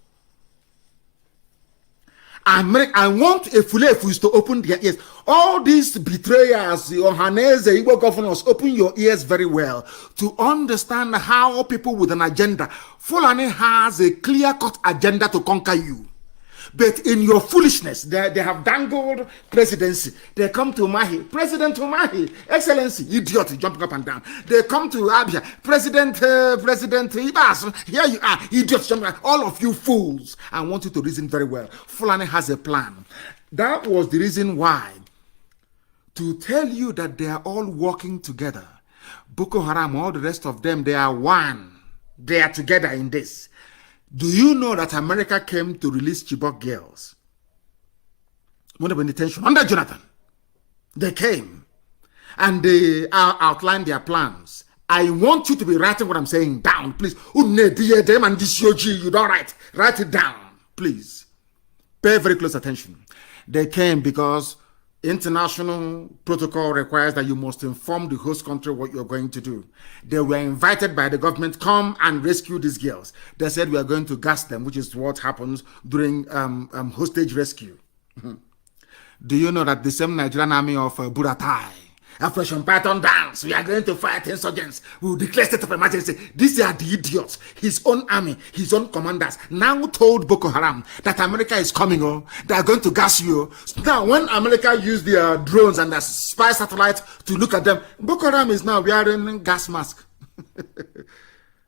I want Efulefus to open their ears. All these betrayers, Ohanese, Igbo governors, open your ears very well to understand how people with an agenda. Fulani has a clear-cut agenda to conquer you. But in your foolishness, they have dangled presidency. They come to Mahi, President Umahi, Excellency, idiot, jumping up and down. They come to Abia, President Ibas, here you are, idiot, jumping up. All of you fools. I want you to reason very well. Fulani has a plan. That was the reason why, to tell you that they are all working together. Boko Haram, all the rest of them, they are one. They are together in this. Do you know that America came to release Chibok girls? When they were in detention under Jonathan, they came and they outlined their plans. I want you to be writing what I'm saying down, please. You don't write it down, please. Pay very close attention. They came because international protocol requires that you must inform the host country what you're going to do. They were invited by the government, come and rescue these girls. They said we are going to gas them, which is what happens during hostage rescue. Do you know that the same Nigerian army of Buratai, Operation Python Dance, we are going to fight insurgents, we will declare state of emergency. These are the idiots. His own army, his own commanders now told Boko Haram that America is coming, they are going to gas you. Now, when America used their drones and their spy satellites to look at them, Boko Haram is now wearing gas mask.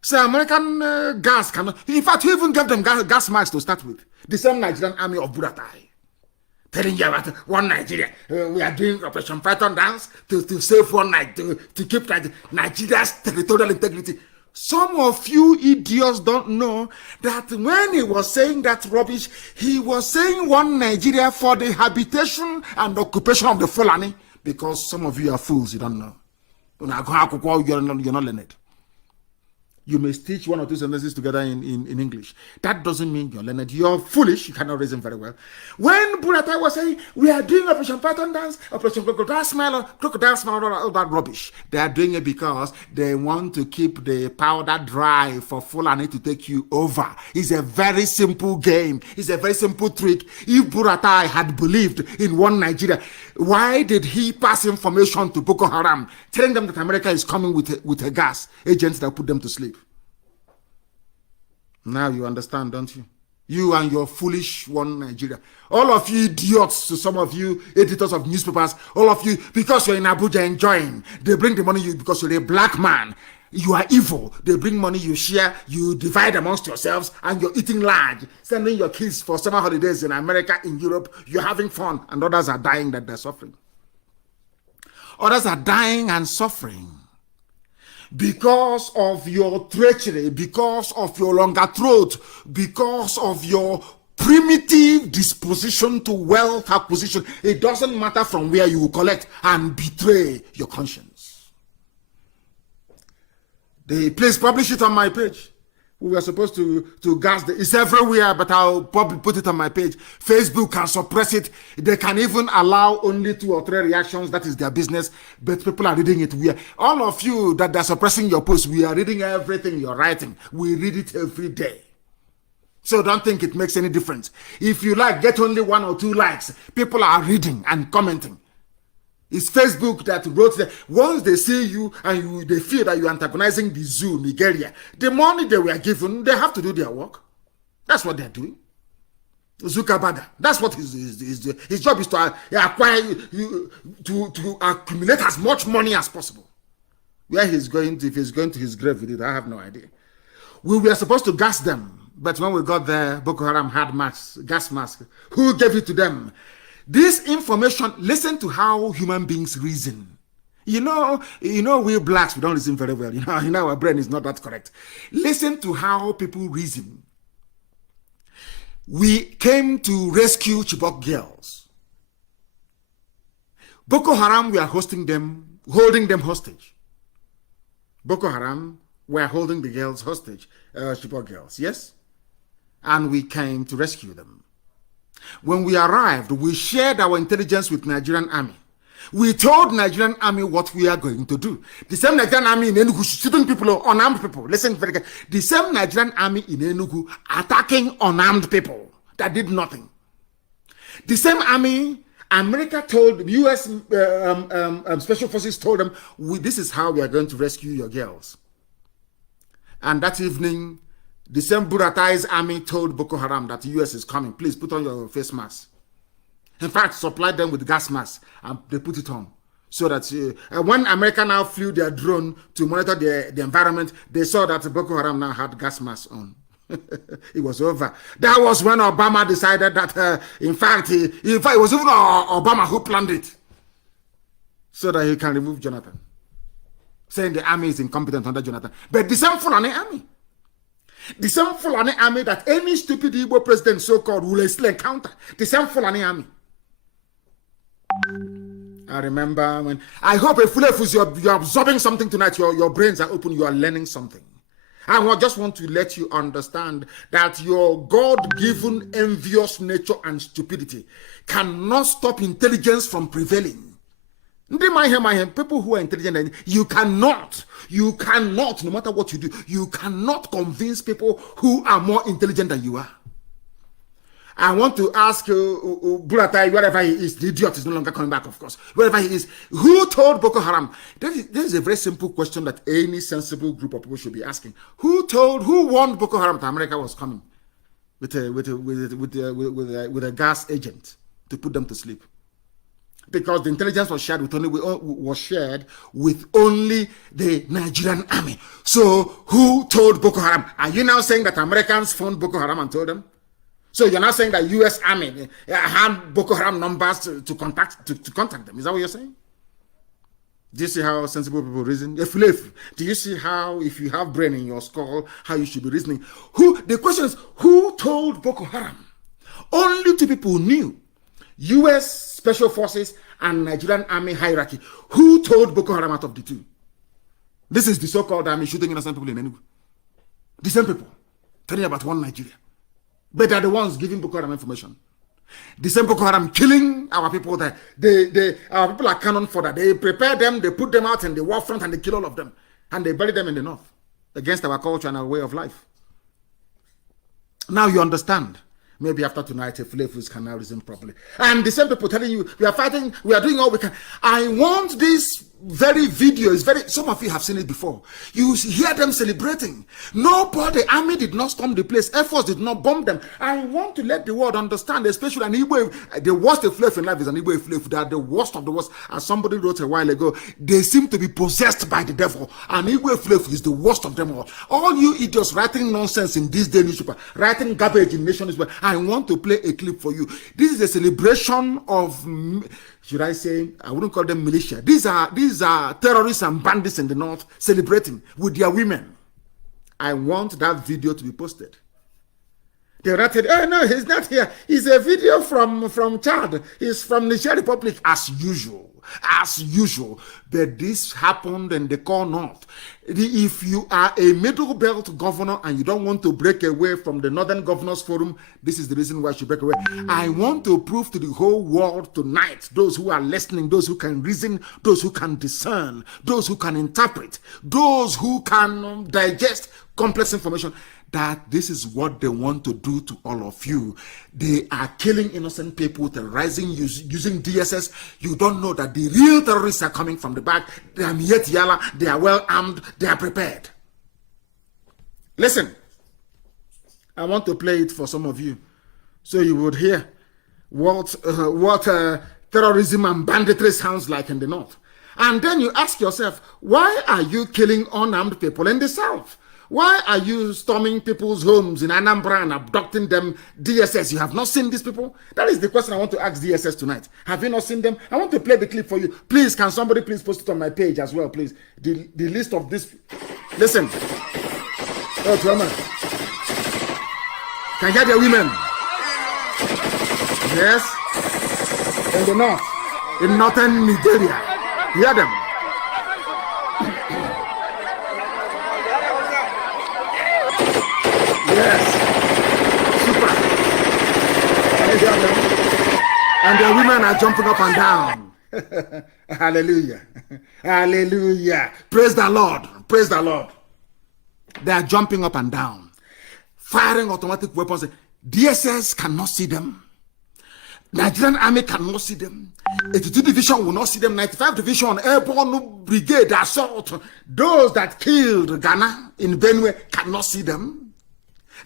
So American gas cannot, in fact, we even gave them gas masks to start with. The same Nigerian army of Buratai. Telling you about one Nigeria. We are doing Operation Python Dance to save one night, to keep Nigeria's territorial integrity. Some of you idiots don't know that when he was saying that rubbish, he was saying one Nigeria for the habitation and occupation of the Fulani, because some of you are fools, you don't know. You're not learned. You may stitch one or two sentences together in English. That doesn't mean you're learned. You're foolish. You cannot reason very well. When Buratai was saying, we are doing Operation Python Dance, Operation Crocodile Smile, all that rubbish, they are doing it because they want to keep the powder dry for Fulani to take you over. It's a very simple game. It's a very simple trick. If Buratai had believed in one Nigeria, why did he pass information to Boko Haram, telling them that America is coming with a gas agents that put them to sleep? Now you understand, don't you? You and your foolish one Nigeria. All of you idiots, to some of you editors of newspapers, all of you, because you're in Abuja enjoying, they bring the money you because you're a black man. You are evil. They bring money, you share, you divide amongst yourselves, and you're eating large, sending your kids for summer holidays in America, in Europe. You're having fun, and others are dying that they're suffering. Others are dying and suffering because of your treachery, because of your longer throat, because of your primitive disposition to wealth acquisition. It doesn't matter from where you collect and betray your conscience. Please publish it on my page. We were supposed to gas it's everywhere, but I'll probably put it on my page. Facebook can suppress it. They can even allow only 2 or 3 reactions. That is their business. But people are reading it. All of you that they're suppressing your posts, we are reading everything you're writing. We read it every day. So don't think it makes any difference. If you get only 1 or 2 likes. People are reading and commenting. It's Facebook that wrote that. Once they see you and they feel that you're antagonizing the zoo, Nigeria, the money they were given, they have to do their work. That's what they're doing. Zuckerberg, that's what his job is, to acquire, to accumulate as much money as possible. Where he's going to, if he's going to his grave with it, I have no idea. We were supposed to gas them, but when we got there, Boko Haram had gas mask. Who gave it to them? This information, listen to how human beings reason. You know, we blacks, we don't reason very well. You know, our brain is not that correct. Listen to how people reason. We came to rescue Chibok girls. Boko Haram, we are holding them hostage. Boko Haram, we are holding the girls hostage, Chibok girls, yes? And we came to rescue them. When we arrived, we shared our intelligence with Nigerian army. We told Nigerian army what we are going to do. The same Nigerian army in Enugu shooting people, unarmed people. Listen very good. The same Nigerian army in Enugu attacking unarmed people that did nothing. The same army, America told, U.S. Special Forces told them, this is how we are going to rescue your girls. And that evening, the same Buratai's army told Boko Haram that the U.S. is coming. Please put on your face mask. In fact, supplied them with gas masks, and they put it on. So that when America now flew their drone to monitor the environment, they saw that Boko Haram now had gas masks on. It was over. That was when Obama decided that, in fact, it was even Obama who planned it. So that he can remove Jonathan. Saying the army is incompetent under Jonathan. But the same Fulani army. The same Fulani army that any stupid Igbo president, so-called, will still encounter. The same Fulani army. I remember when... I hope if you're absorbing something tonight, your brains are open, you are learning something. I just want to let you understand that your God-given envious nature and stupidity cannot stop intelligence from prevailing. People who are intelligent, you cannot, no matter what you do, you cannot convince people who are more intelligent than you are. I want to ask Buratai, wherever he is, the idiot is no longer coming back, of course, wherever he is, who told Boko Haram? This is a very simple question that any sensible group of people should be asking. Who warned Boko Haram that America was coming with a gas agent to put them to sleep? Because the intelligence was shared with only the Nigerian army. So who told Boko Haram? Are you now saying that Americans phoned Boko Haram and told them? So you're not saying that U.S. army had Boko Haram numbers to contact them? Is that what you're saying? Do you see how sensible people reason? Do you see how, if you have brain in your skull, how you should be reasoning? The question is, who told Boko Haram? Only 2 people knew. U.S. Special Forces and Nigerian army hierarchy. Who told Boko Haram out of the 2? This is the so-called army shooting innocent people in Enugu. The same people telling about one Nigeria. But they're the ones giving Boko Haram information. The same Boko Haram killing our people there. Our people are cannon for that. They prepare them, they put them out in the war front and they kill all of them. And they bury them in the north against our culture and our way of life. Now you understand. Maybe after tonight, if Lefus can now reason properly. And the same people telling you, we are fighting, we are doing all we can. I want this very video, some of you have seen it before. You hear them celebrating. Nobody, army did not storm the place. Air Force did not bomb them. I want to let the world understand, especially an Igbo, the worst flavor in life is an Igbo flavor. That the worst of the worst, as somebody wrote a while ago, they seem to be possessed by the devil. An Igbo flavor is the worst of them all. All you idiots writing nonsense in this day newspaper, writing garbage in Nation newspaper, I want to play a clip for you. This is a celebration of... should I say, I wouldn't call them militia. These are terrorists and bandits in the north celebrating with their women. I want that video to be posted. They're not here. Oh, no, he's not here. It's a video from Chad. He's from the Niger Republic, as usual. As usual. But this happened in the core north. If you are a middle belt governor and you don't want to break away from the Northern Governors Forum, this is the reason why you should break away. I want to prove to the whole world tonight, those who are listening, those who can reason, those who can discern, those who can interpret, those who can digest complex information, that this is what they want to do to all of you. They are killing innocent people, terrorizing using DSS. You don't know that the real terrorists are coming from the back. They are yet yalla. They are well armed. They are prepared. Listen, I want to play it for some of you, so you would hear what terrorism and banditry sounds like in the north. And then you ask yourself, why are you killing unarmed people in the south? Why are you storming people's homes in Anambra and abducting them? DSS, you have not seen these people? That is the question I want to ask DSS tonight. Have you not seen them? I want to play the clip for you. Please, can somebody please post it on my page as well, please? The list of this. Listen. Oh, Truman. Can you hear the women? Yes. In the north. In northern Nigeria. Hear them. Yes. Super. And the women are jumping up and down. Hallelujah. Hallelujah. Praise the Lord. Praise the Lord. They are jumping up and down, firing automatic weapons. DSS cannot see them. Nigerian Army cannot see them. 82 Division will not see them. 95 Division, Airborne Brigade, Assault, those that killed Ghana in Benue cannot see them.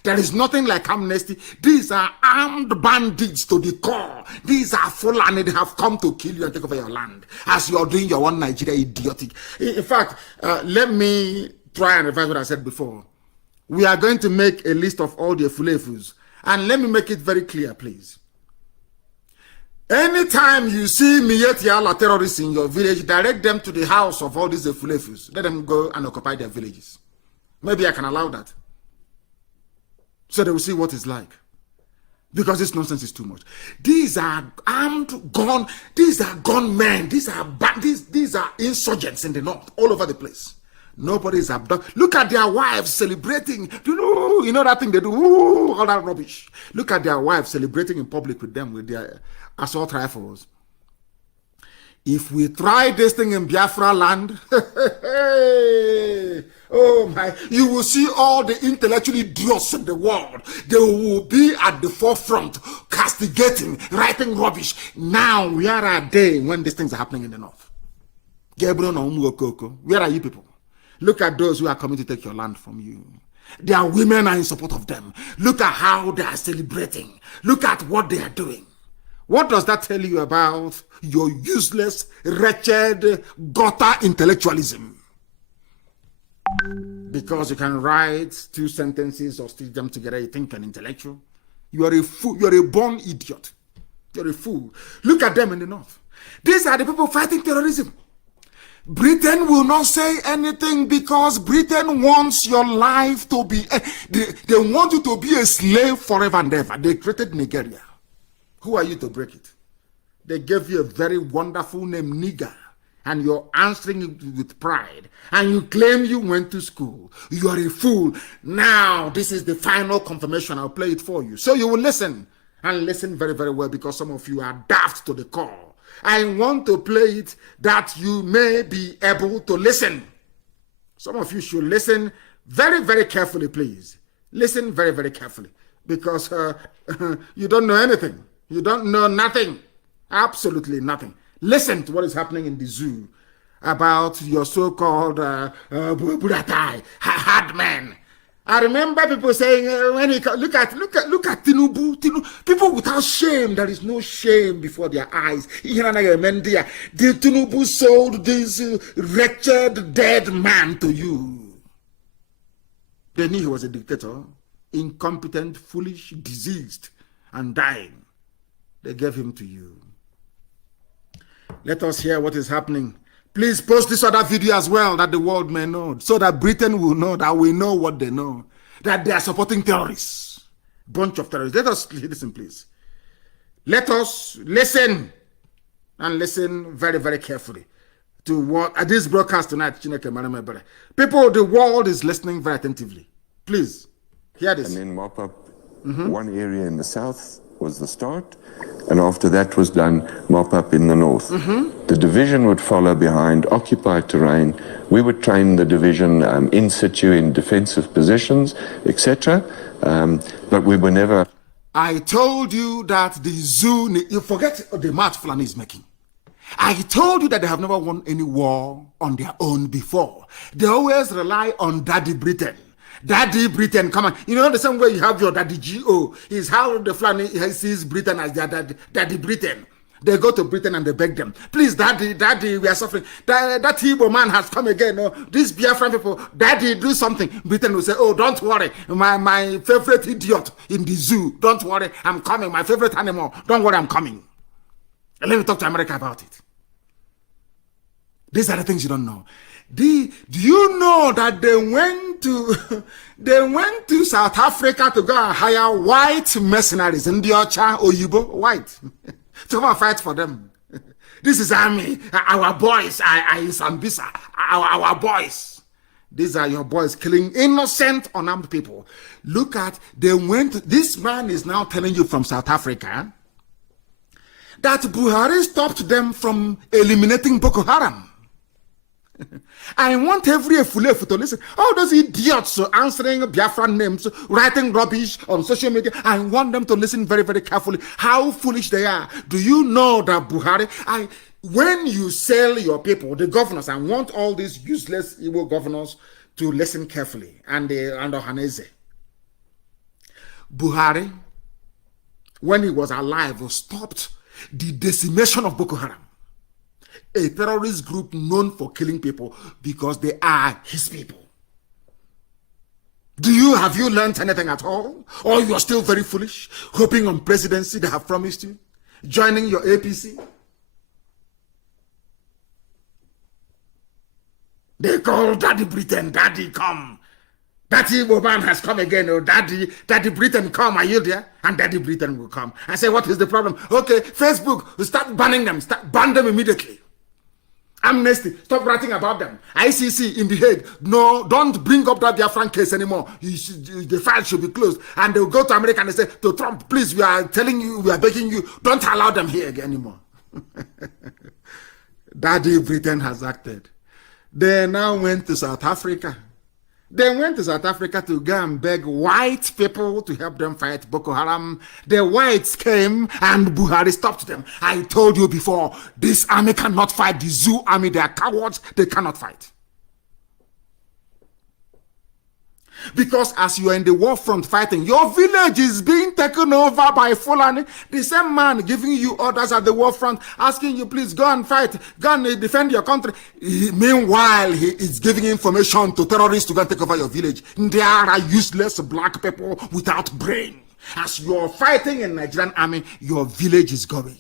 There is nothing like amnesty. These are armed bandits to the core. These are Fulani. They have come to kill you and take over your land as you are doing your one Nigeria idiotic. In fact, let me try and revise what I said before. We are going to make a list of all the Efulefus. And let me make it very clear, please. Anytime you see Miyetiala terrorists in your village, direct them to the house of all these Efulefus. Let them go and occupy their villages. Maybe I can allow that. So they will see what it's like. Because this nonsense is too much. These are armed gun. These are gunmen. These are insurgents in the north, all over the place. Nobody is abducted. Look at their wives celebrating. You know that thing they do? All that rubbish. Look at their wives celebrating in public with them with their assault rifles. If we try this thing in Biafra land, oh my, you will see all the intellectually idiots in the world. They will be at the forefront, castigating, writing rubbish. Now, where are they when these things are happening in the north? Gabriel Naumukoko, where are you people? Look at those who are coming to take your land from you. Their women are in support of them. Look at how they are celebrating. Look at what they are doing. What does that tell you about your useless, wretched, gutter intellectualism? Because you can write 2 sentences or stitch them together, you think you're an intellectual. You are a fool. You are a born idiot. You're a fool. Look at them in the north. These are the people fighting terrorism. Britain will not say anything because Britain wants your life to be... They want you to be a slave forever and ever. They created Nigeria. Who are you to break it? They gave you a very wonderful name, nigger, and you're answering it with pride. And you claim you went to school. You are a fool. Now, this is the final confirmation. I'll play it for you. So you will listen, and listen very, very well, because some of you are daft to the core. I want to play it that you may be able to listen. Some of you should listen very, very carefully, please. Listen very, very carefully, because you don't know anything. You don't know nothing. Absolutely nothing. Listen to what is happening in the zoo about your so-called Buratai, hard man. I remember people saying, when he look at Tinubu, people without shame. There is no shame before their eyes. The Tinubu sold this wretched dead man to you. They knew he was a dictator, incompetent, foolish, diseased, and dying. They gave him to you. Let us hear what is happening. Please post this other video as well, that the world may know, so that Britain will know, that we know what they know, that they are supporting terrorists. bunch of terrorists. Let us listen, please. Let us listen, and listen very, very carefully to what at this broadcast tonight. People, the world is listening very attentively. Please, hear this. And then mop up one area in the south was the start, and after that was done, mop up in the north. The division would follow behind, occupy terrain. We would train the division in situ in defensive positions, etc. But we were never... I told you that the zoo, you forget the march Fulani is making. I told you that they have never won any war on their own before. They always rely on Daddy Britain. Daddy Britain, come on. You know, the same way you have your Daddy G.O. is how the Fulani sees Britain as their Daddy Britain. They go to Britain and they beg them, please, Daddy, we are suffering. That Igbo man has come again. Oh, these Biafran people, Daddy, do something. Britain will say, oh, don't worry. My favorite idiot in the zoo, don't worry, I'm coming. My favorite animal, don't worry, I'm coming. And let me talk to America about it. These are the things you don't know. Do you know that they went to South Africa to go and hire white mercenaries in the Ocha Oyibo, white, to come and fight for them? This is army, our boys are in Sambisa, our boys. These are your boys killing innocent, unarmed people. Look at, this man is now telling you from South Africa that Buhari stopped them from eliminating Boko Haram. I want every Efulefu to listen. All those idiots answering Biafran names, writing rubbish on social media, I want them to listen very, very carefully how foolish they are. Do you know that Buhari, when you sell your people, the governors, I want all these useless evil governors to listen carefully, and Ohaneze. Buhari, when he was alive, stopped the decimation of Boko Haram, a terrorist group known for killing people because they are his people. Have you learned anything at all? Or you're still very foolish, hoping on presidency they have promised you, joining your APC? They call Daddy Britain, Daddy come. Daddy Boban has come again. Oh, Daddy Britain come, are you there? And Daddy Britain will come. I say, what is the problem? Okay, Facebook, start banning them. Ban them immediately. Amnesty, stop writing about them. ICC in The Hague, no, don't bring up that Biafran case anymore. The file should be closed. And they'll go to America and they say to Trump, please, we are telling you, we are begging you, don't allow them here anymore. Daddy Britain has acted. They now went to South Africa. They went to South Africa to go and beg white people to help them fight Boko Haram. The whites came and Buhari stopped them. I told you before, this army cannot fight the zoo army. They are cowards. They cannot fight. Because as you are in the war front fighting, your village is being taken over by Fulani. The same man giving you orders at the war front, asking you, please go and fight, go and defend your country. Meanwhile, he is giving information to terrorists to go and take over your village. They are useless black people without brain. As you are fighting in Nigerian army, your village is going.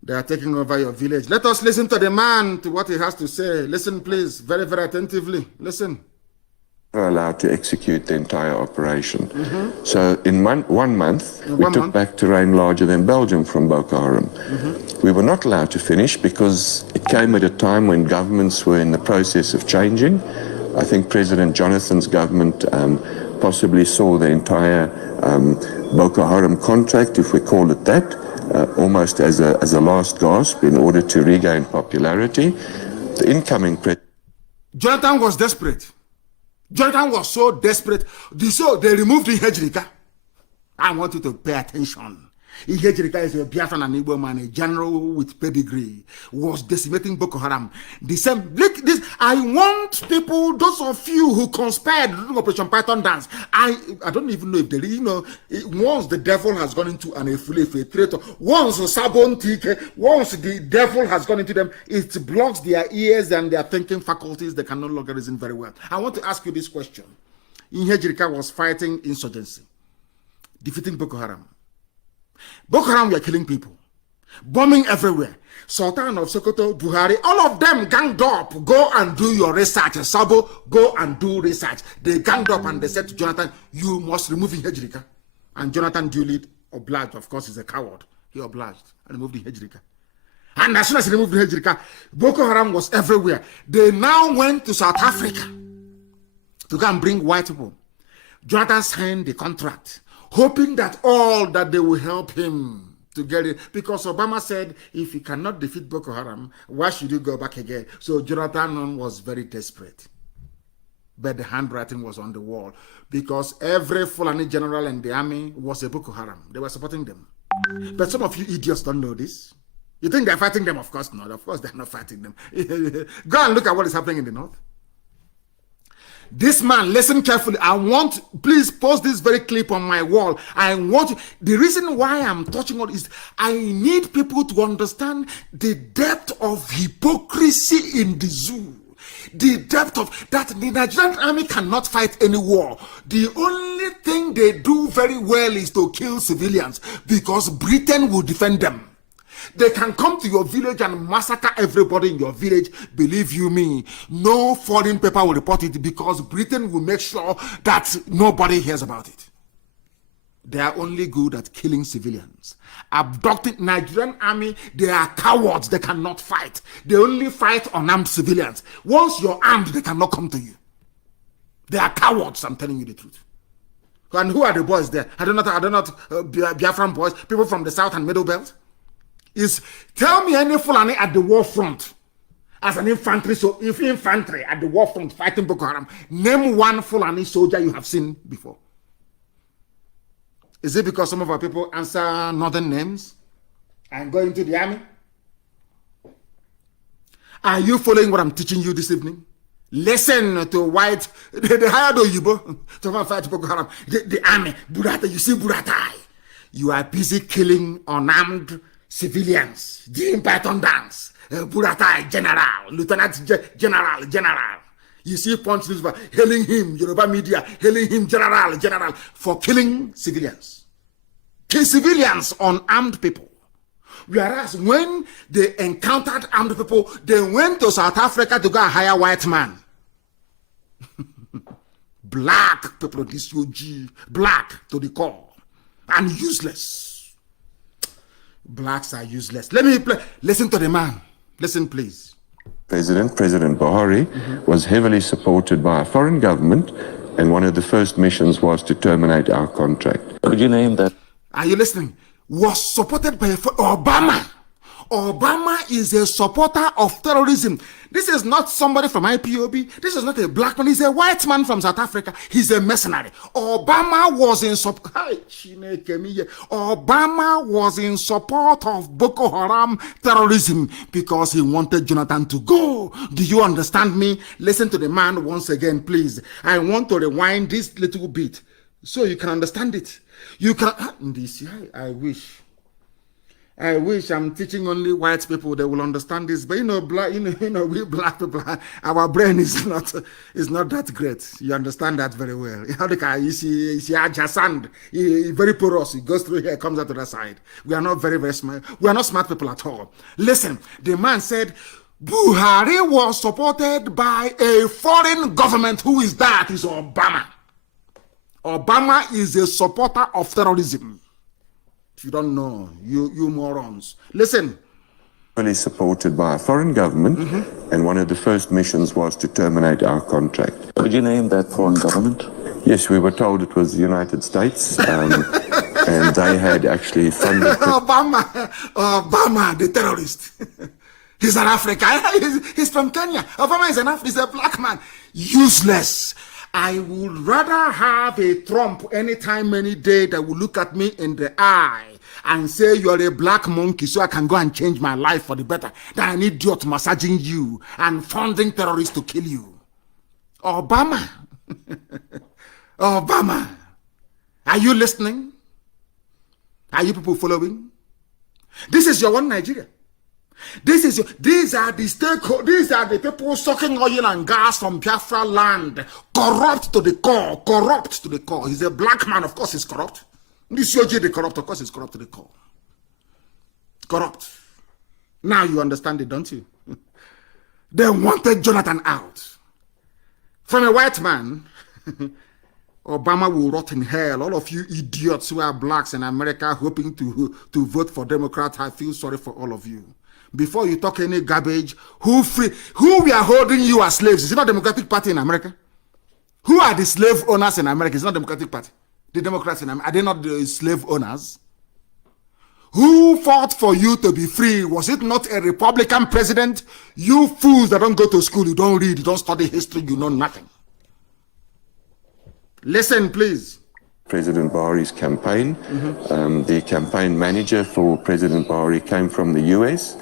They are taking over your village. Let us listen to the man, to what he has to say. Listen, please, very, very attentively. Listen. We're allowed to execute the entire operation. So in 1 month, we took back terrain larger than Belgium from Boko Haram. We were not allowed to finish because it came at a time when governments were in the process of changing. I think President Jonathan's government possibly saw the entire Boko Haram contract, if we call it that, almost as a last gasp in order to regain popularity. The incoming president... Jonathan was desperate. Jonathan was so desperate. They removed the Hejrika. I want you to pay attention. Hejrika is a Biafran and Igbo man, a general with pedigree, was decimating Boko Haram. The same, look this. I want people, those of you who conspired during Operation Python Dance. I don't even know if they, once the devil has gone into an Efulefu, a traitor, once Sabon TK, once the devil has gone into them, it blocks their ears and their thinking faculties. They can no longer reason very well. I want to ask you this question. Hejrika was fighting insurgency, defeating Boko Haram. Boko Haram were killing people, bombing everywhere. Sultan of Sokoto, Buhari, all of them ganged up. Go and do your research. Sabo, go and do research. They ganged up and they said to Jonathan, you must remove Hejrika. And Jonathan duly obliged. Of course, he's a coward. He obliged and removed the Hejrika. And as soon as he removed the Hejrika, Boko Haram was everywhere. They now went to South Africa to go and bring white people. Jonathan signed the contract, hoping that all that they will help him to get it, because Obama said, if he cannot defeat Boko Haram, why should you go back again? So Jonathan was very desperate. But the handwriting was on the wall, because every Fulani general in the army was a Boko Haram. They were supporting them. But some of you idiots don't know this. You think they're fighting them? Of course not. Of course they're not fighting them. Go and look at what is happening in the north. This man, listen carefully. Please post this very clip on my wall. The reason why I'm touching on is I need people to understand the depth of hypocrisy in the zoo. The depth of that the Nigerian army cannot fight any war. The only thing they do very well is to kill civilians, because Britain will defend them. They can come to your village and massacre everybody in your village. Believe you me, no foreign paper will report it, because Britain will make sure that nobody hears about it. They are only good at killing civilians. Abducting Nigerian army, they are cowards. They cannot fight. They only fight unarmed civilians. Once you're armed, they cannot come to you. They are cowards, I'm telling you the truth. And who are the boys there? I don't know, Biafran boys, people from the South and Middle Belt. Tell me any Fulani at the war front as an infantry. So if infantry at the war front fighting Boko Haram, name one Fulani soldier you have seen before. Is it because some of our people answer northern names and go into the army? Are you following what I'm teaching you this evening? Listen to white, the hired Oyibo to fight Boko Haram. The army, Burata, you see Buratai. You are busy killing unarmed civilians, the Python dance, Buratai General, Lieutenant General. You see Punch Newspaper hailing him, Yoruba media hailing him General, for killing civilians. Kill civilians, unarmed people. Whereas when they encountered armed people, they went to South Africa to go and hire white man. Black people, this UG, black to the core, and useless. Blacks are useless. Let me listen to the man. Listen, please. President Buhari was heavily supported by a foreign government, and one of the first missions was to terminate our contract. Could you name that? Are you listening? Was supported by Obama. Obama is a supporter of terrorism. This is not somebody from IPOB. This is not a black man. He's a white man from South Africa. He's a mercenary. Obama was in support. Obama was in support of Boko Haram terrorism because he wanted Jonathan to go. Do you understand me? Listen to the man once again, please. I want to rewind this little bit so you can understand it. You can. I wish I'm teaching only white people that will understand this. But black, we black people, our brain is not that great. You understand that very well. You see sand, very porous. It goes through here, comes out to the side. We are not very smart. We are not smart people at all. Listen, the man said Buhari was supported by a foreign government. Who is that? Is Obama. Obama is a supporter of terrorism. If you don't know, you morons. Listen. Fully supported by a foreign government, and one of the first missions was to terminate our contract. Could you name that foreign government? Yes, we were told it was the United States, and they had actually funded... Obama, the terrorist. He's an African. He's from Kenya. Obama is he's a black man. Useless. I would rather have a Trump anytime, any day that will look at me in the eye and say you're a black monkey so I can go and change my life for the better than an idiot massaging you and funding terrorists to kill you. Obama. Obama. Are you listening? Are you people following? This is your one Nigeria. These are the people sucking oil and gas from Biafra land. Corrupt to the core. He's a black man, of course he's corrupt. This OJ the corrupt, of course he's corrupt to the core. Corrupt. Now you understand it, don't you? They wanted Jonathan out. From a white man, Obama will rot in hell. All of you idiots who are blacks in America hoping to vote for Democrats, I feel sorry for all of you. Before you talk any garbage, who we are holding you as slaves? Is it not Democratic Party in America? Who are the slave owners in America? It's not Democratic Party. The Democrats in America, are they not the slave owners? Who fought for you to be free? Was it not a Republican president? You fools that don't go to school, you don't read, you don't study history, you know nothing. Listen, please. President Buhari's campaign. The campaign manager for President Buhari came from the US.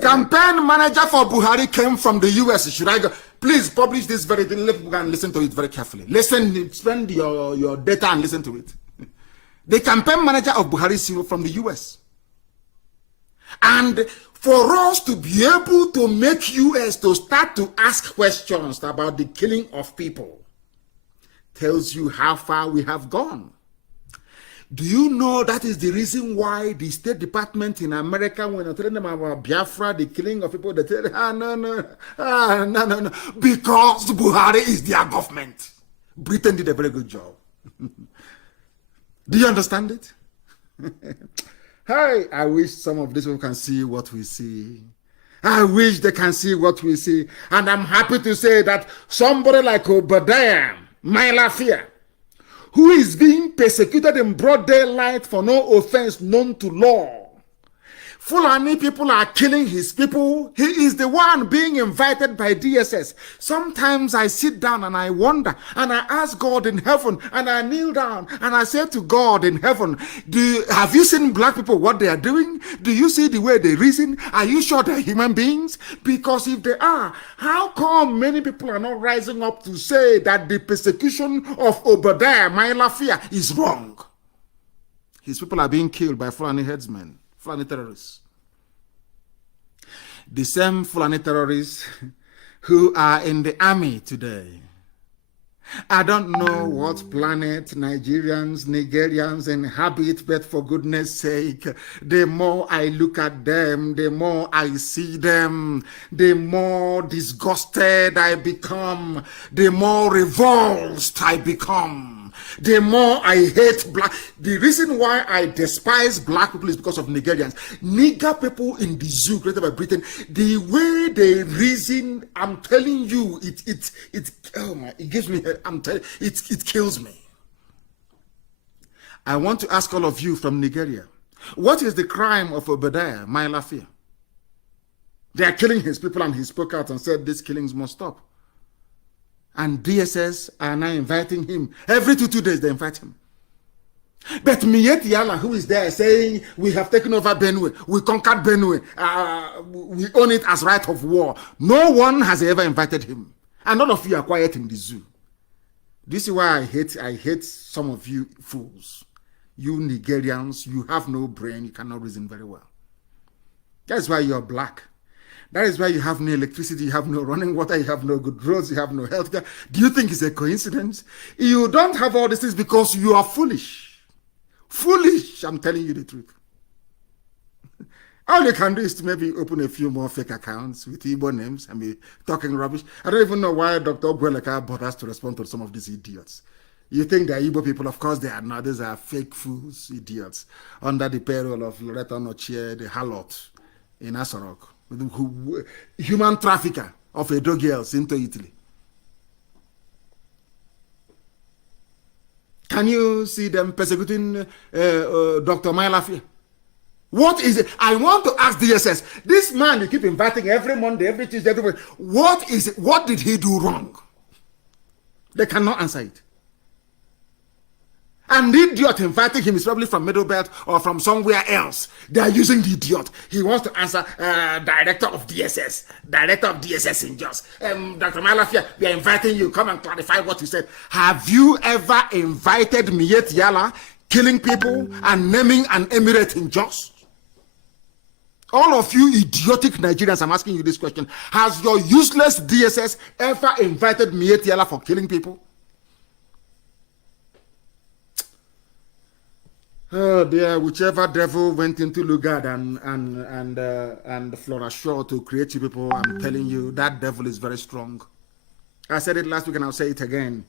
Campaign manager for Buhari came from the US. Should I go? Please publish this very thing. Let people and listen to it very carefully. Listen, spend your data and listen to it. The campaign manager of Buhari is from the US. And for us to be able to make US to start to ask questions about the killing of people tells you how far we have gone. Do you know that is the reason why the State Department in America, when I tell them about Biafra, the killing of people, they tell no. Because Buhari is their government. Britain did a very good job. Do you understand it? Hey, I wish some of these people can see what we see. I wish they can see what we see. And I'm happy to say that somebody like Obadiah, Mailafia, who is being persecuted in broad daylight for no offense known to law. Fulani people are killing his people. He is the one being invited by DSS. Sometimes I sit down and I wonder, and I ask God in heaven, and I kneel down, and I say to God in heaven, have you seen black people, what they are doing? Do you see the way they reason? Are you sure they're human beings? Because if they are, how come many people are not rising up to say that the persecution of Obadiah, Mailafia, is wrong? His people are being killed by Fulani headsmen. Fulani terrorists. The same Fulani terrorists who are in the army today. I don't know what planet Nigerians, Nigerians inhabit, but for goodness sake, the more I look at them, the more I see them, the more disgusted I become, the more revolted I become. The more I hate black. The reason why I despise black people is because of Nigerians. Nigger people in the zoo created by Britain, the way they reason, I'm telling you, it gives me, it kills me. I want to ask all of you from Nigeria, what is the crime of Obadiah, Mailafia? They are killing his people, and he spoke out and said these killings must stop. And DSS are now inviting him. Every two days they invite him. But Miet Yala, who is there saying, we have taken over Benue, we conquered Benue, we own it as right of war. No one has ever invited him. And none of you are quiet in the zoo. This is why I hate some of you fools. You Nigerians, you have no brain, you cannot reason very well. That's why you're black. That is why you have no electricity, you have no running water, you have no good roads, you have no healthcare. Do you think it's a coincidence? You don't have all these things because you are foolish. Foolish, I'm telling you the truth. All you can do is to maybe open a few more fake accounts with Igbo names and be talking rubbish. I don't even know why Dr. Ogweleka bothers to respond to some of these idiots. You think they're Igbo people? Of course they are not. These are fake fools, idiots, under the payroll of Loretta Nochie, the harlot in Asorok. Human trafficker of Edo girls into Italy. Can you see them persecuting Dr. Mailafia? What is it? I want to ask DSS. This man you keep inviting every Monday, every Tuesday, every Monday. What is it? What did he do wrong? They cannot answer it. And the idiot inviting him is probably from Middlebelt or from somewhere else. They are using the idiot. He wants to answer director of DSS in Jos. Dr. Malafia, we are inviting you. Come and clarify what you said. Have you ever invited Miet Yala killing people and naming an emirate in Jos? All of you idiotic Nigerians, I'm asking you this question. Has your useless DSS ever invited Miet Yala for killing people? Oh dear, whichever devil went into Lugard and Flora Shaw to create you people, I'm telling you, that devil is very strong. I said it last week and I'll say it again.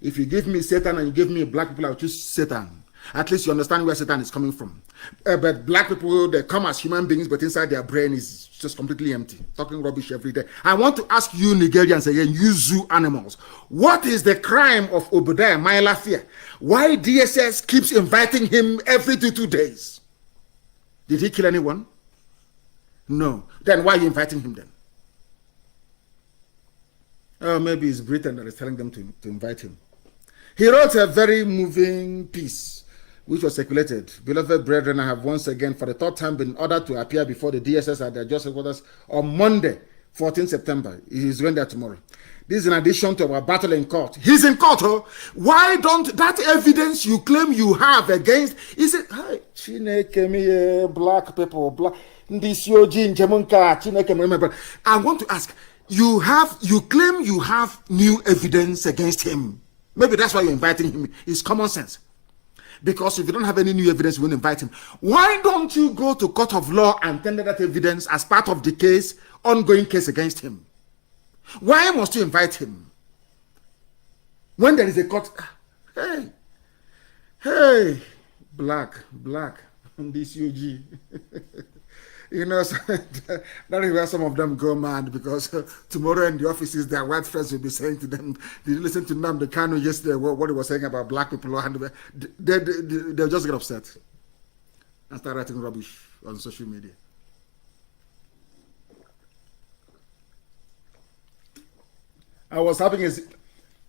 If you give me Satan and you give me black people, I'll choose Satan. At least you understand where Satan is coming from. But black people, they come as human beings, but inside their brain is just completely empty, talking rubbish every day. I want to ask you Nigerians again, you zoo animals, what is the crime of Obadiah Mailafia? Why DSS keeps inviting him every 2 days? Did he kill anyone? No. Then why are you inviting him then? Oh, maybe it's Britain that is telling them to invite him. He wrote a very moving piece, which was circulated. Beloved brethren, I have once again, for the third time, been ordered to appear before the DSS at their just headquarters on Monday, 14 September. He's going there tomorrow. This is in addition to our battle in court. He's in court, oh. Why don't that evidence you claim you have against, is it, hey, black people, black, I want to ask, you claim you have new evidence against him. Maybe that's why you're inviting him. It's common sense. Because if you don't have any new evidence, you won't invite him. Why don't you go to court of law and tender that evidence as part of the case, ongoing case against him? Why must you invite him? When there is a court, hey, black, this UG. You know, that is where some of them go mad, because tomorrow in the offices, their white friends will be saying to them, did you listen to NNAMDI KANU yesterday, what he was saying about black people? And they'll just get upset and start writing rubbish on social media. I was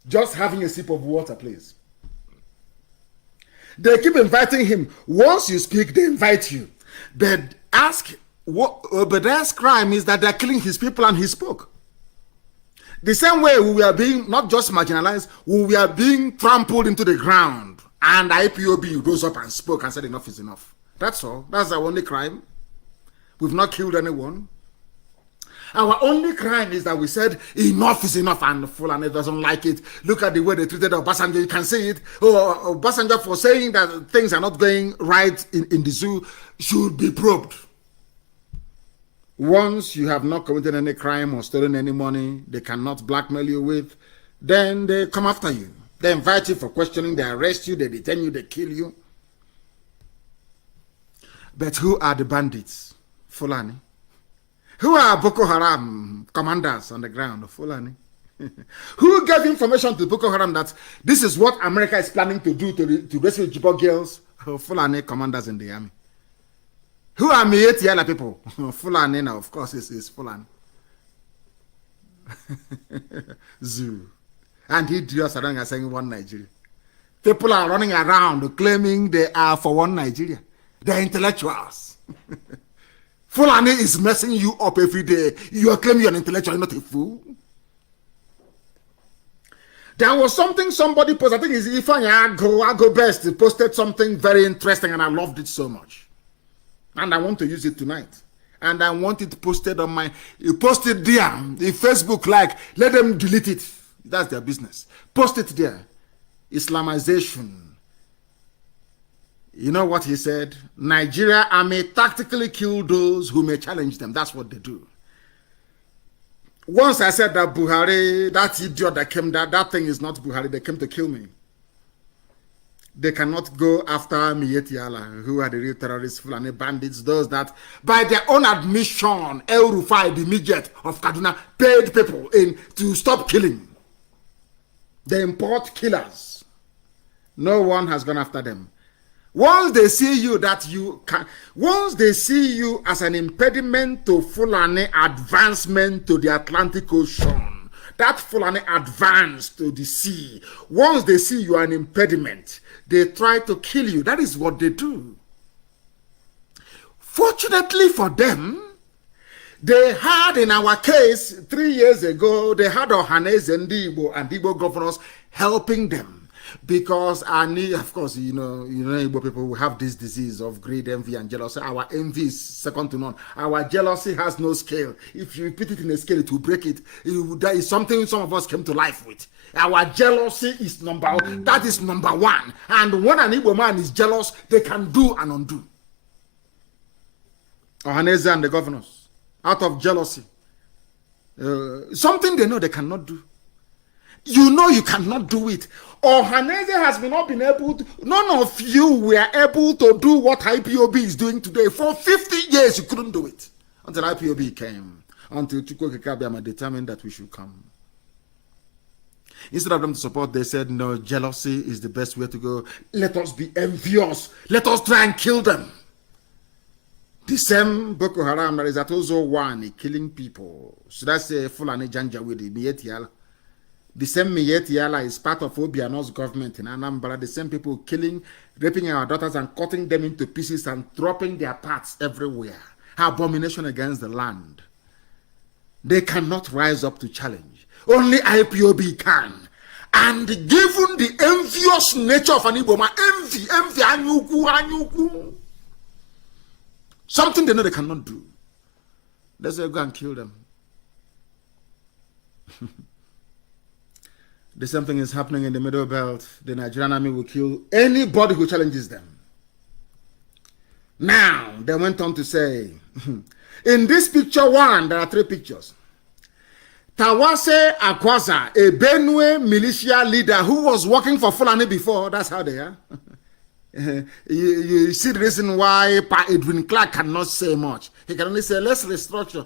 just having a sip of water, please. They keep inviting him. Once you speak, they invite you. But but that's crime is that they're killing his people, and he spoke. The same way we were being not just marginalized, we were being trampled into the ground, and IPOB rose up and spoke and said enough is enough. That's all. That's our only crime. We've not killed anyone. Our only crime is that we said enough is enough, and Fulani doesn't like it. Look at the way they treated Obasanjo. You can see it. Obasanjo, for saying that things are not going right in the zoo, should be probed. Once you have not committed any crime or stolen any money they cannot blackmail you with, then they come after you. They invite you for questioning, they arrest you, they detain you, they kill you. But who are the bandits? Fulani. Who are Boko Haram commanders on the ground? Fulani. Who gave information to Boko Haram that this is what America is planning to do to rescue Chibok girls? Fulani commanders in the army. Who are Mieti Yala people? Fulani now, of course, is Fulani. Zoo. And he drew us around and saying one Nigeria. People are running around claiming they are for one Nigeria. They're intellectuals. Fulani is messing you up every day. You are claiming you're an intellectual, you're not a fool. There was something somebody posted, I think it's Ifeanyi Ago Best, posted something very interesting and I loved it so much. And I want to use it tonight. And I want it posted on my, you post it there, the Facebook, like, let them delete it. That's their business. Post it there. Islamization. You know what he said? Nigeria army tactically kill those who may challenge them. That's what they do. Once I said that Buhari, that idiot that came, that thing is not Buhari, they came to kill me. They cannot go after Mieti Yala, who are the real terrorists, Fulani bandits, those that, by their own admission, El Rufai, the midget of Kaduna, paid people in to stop killing. They import killers. No one has gone after them. Once they see you once they see you as an impediment to Fulani advancement to the Atlantic Ocean, that Fulani advance to the sea, once they see you are an impediment, they try to kill you. That is what they do. Fortunately for them, they had in our case 3 years ago, they had Ohaneze and Igbo governors helping them. Because of course, Igbo people will have this disease of greed, envy, and jealousy. Our envy is second to none. Our jealousy has no scale. If you put it in a scale, it will break it. That is something some of us came to life with. Our jealousy is that is number one. And when an Igbo man is jealous, they can do and undo. Ohaneze and the governors, out of jealousy. Something they know they cannot do. You know you cannot do it. Ohaneze has not been able to, none of you were able to do what IPOB is doing today. For 50 years you couldn't do it. Until IPOB came. Until Chukwu Kekabiama determined that we should come. Instead of them to support, they said, no, jealousy is the best way to go. Let us be envious. Let us try and kill them. The same Boko Haram that is at also one killing people. Should I say Fulani Janjaweed, Miyetti Allah? The same Miyetti Allah is part of Obiano's government in Anambra. The same people killing, raping our daughters and cutting them into pieces and dropping their parts everywhere. Abomination against the land. They cannot rise up to challenge. Only IPOB can. And given the envious nature of an Igbo man, envy, anyuku. Something they know they cannot do. Let's say go and kill them. The same thing is happening in the Middle Belt. The Nigerian army will kill anybody who challenges them. Now, they went on to say, in this picture one, there are three pictures. Tawase Akwaza, a Benue militia leader who was working for Fulani before, that's how they are. You see the reason why Edwin Clark cannot say much. He can only say, let's restructure.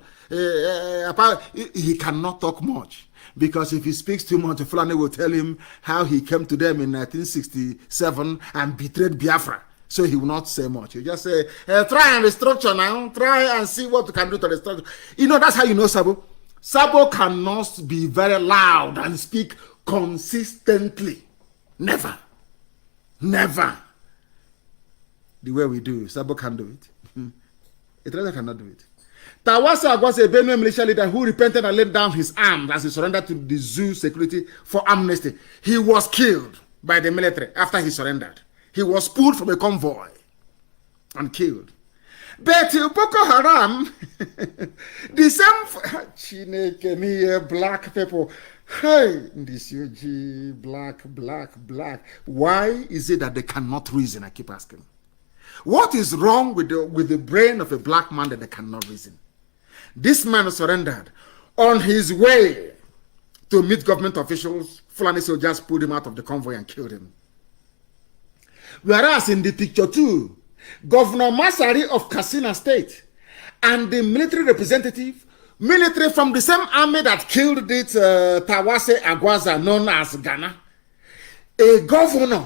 He cannot talk much. Because if he speaks too much, Fulani will tell him how he came to them in 1967 and betrayed Biafra. So he will not say much. He just say, try and restructure now. Try and see what you can do to restructure. That's how you know Sabo. Sabo cannot be very loud and speak consistently. Never. Never. The way we do. Sabo can do it. It rather cannot do it. Tawasa was a Benue militia leader who repented and laid down his arms as he surrendered to the zoo security for amnesty. He was killed by the military after he surrendered. He was pulled from a convoy and killed. But Boko Haram, the same black people, hey, this UG, black. Why is it that they cannot reason? I keep asking. What is wrong with the brain of a black man that they cannot reason? This man surrendered. On his way to meet government officials, Fulani soldiers pulled him out of the convoy and killed him. Whereas in the picture too, Governor Masari of Katsina State and the military representative, military from the same army that killed this Tawase Agwaza known as Ghana, a governor,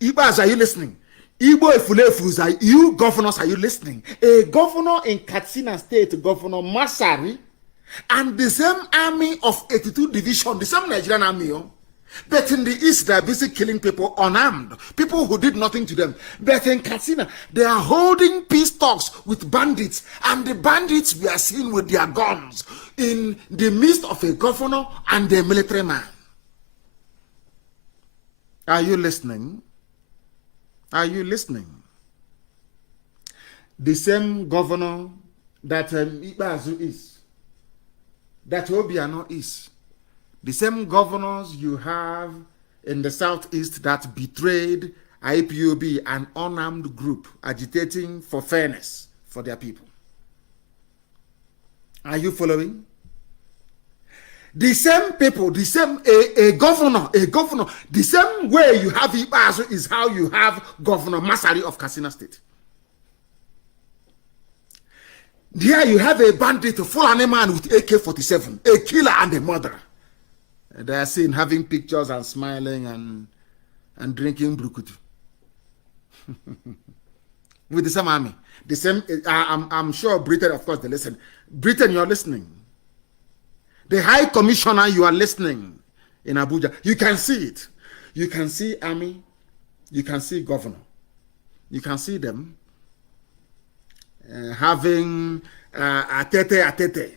Ibas, are you listening? Igbo Efulefus, are you governors, are you listening? A governor in Katsina State, Governor Masari, and the same army of 82 Division, the same Nigerian army, but in the east, they are busy killing people unarmed, people who did nothing to them. But in Katsina, they are holding peace talks with bandits, and the bandits we are seen with their guns in the midst of a governor and a military man. Are you listening? Are you listening? The same governor that Ibazu is, that Obiano is, the same governors you have in the southeast that betrayed IPOB, an unarmed group agitating for fairness for their people. Are you following? The same people, the same, a governor, the same way you have Ibazu is how you have Governor Masari of Katsina State. There you have a bandit, a Fulani man with AK-47, a killer and a murderer. They are seen having pictures and smiling and drinking brukutu. With the same army. The same, I'm sure Britain, of course, they listen. Britain, you're listening. The High Commissioner, you are listening in Abuja. You can see it. You can see army. You can see governor. You can see them having a tete,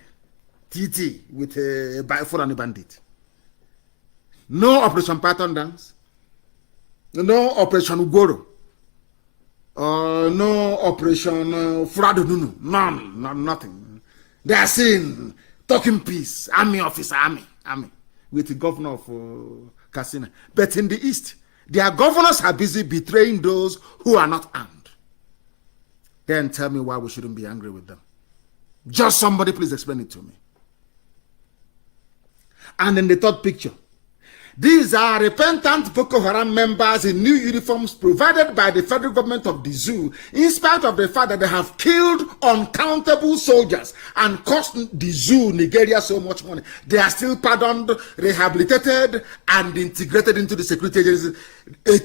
TT with a Fulani bandit. No Operation Python dance. No Operation Ugoro. No Operation Furadununu. None, nothing. They are saying, talking peace, army officer, army, with the governor of Katsina. But in the east, their governors are busy betraying those who are not armed. Then tell me why we shouldn't be angry with them. Just somebody please explain it to me. And in the third picture, these are repentant Boko Haram members in new uniforms provided by the federal government of the zoo, in spite of the fact that they have killed uncountable soldiers and cost the zoo, Nigeria, so much money. They are still pardoned, rehabilitated, and integrated into the security agencies.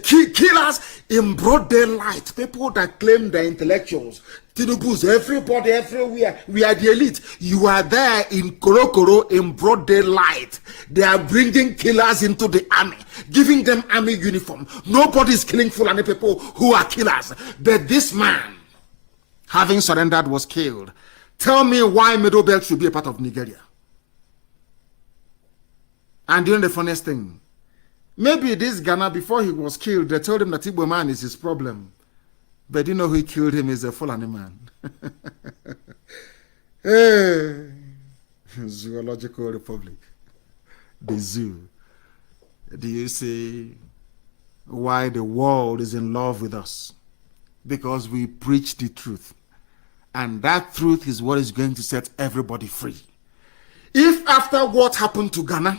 Killers in broad daylight, people that claim they're intellectuals, Tinubus, everybody, everywhere. We are the elite. You are there in Korokoro in broad daylight. They are bringing killers into the army, giving them army uniform. Nobody is killing Fulani people who are killers. But this man, having surrendered, was killed. Tell me why Middle Belt should be a part of Nigeria. And you know the funniest thing? Maybe this Ghana, before he was killed, they told him that Igbo man is his problem. But you know who killed him is a Fulani man. Hey, Zoological Republic, the zoo. Do you see why the world is in love with us? Because we preach the truth. And that truth is what is going to set everybody free. If after what happened to Ghana,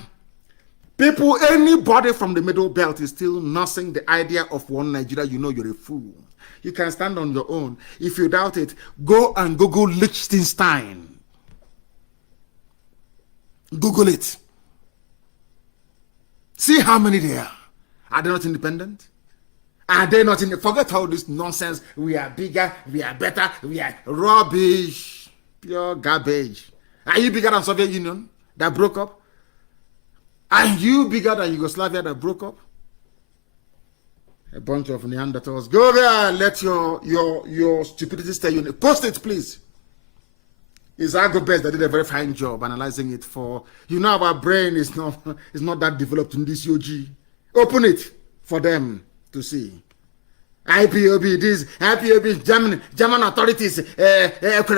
people, anybody from the Middle Belt is still nursing the idea of one Nigeria, you know you're a fool. You can stand on your own. If you doubt it, go and Google Liechtenstein. Google it. See how many there are. Are they not independent? Are they not in? Forget all this nonsense. We are bigger, we are better, we are rubbish. Pure garbage. Are you bigger than Soviet Union that broke up? Are you bigger than Yugoslavia that broke up? A bunch of Neanderthals. Go there and let your stupidity stay you. Post it, please. It's Agobest that did a very fine job analyzing it for, you know, our brain is not that developed in this UG. Open it for them to see. IPOB, this, IPOB, German authorities,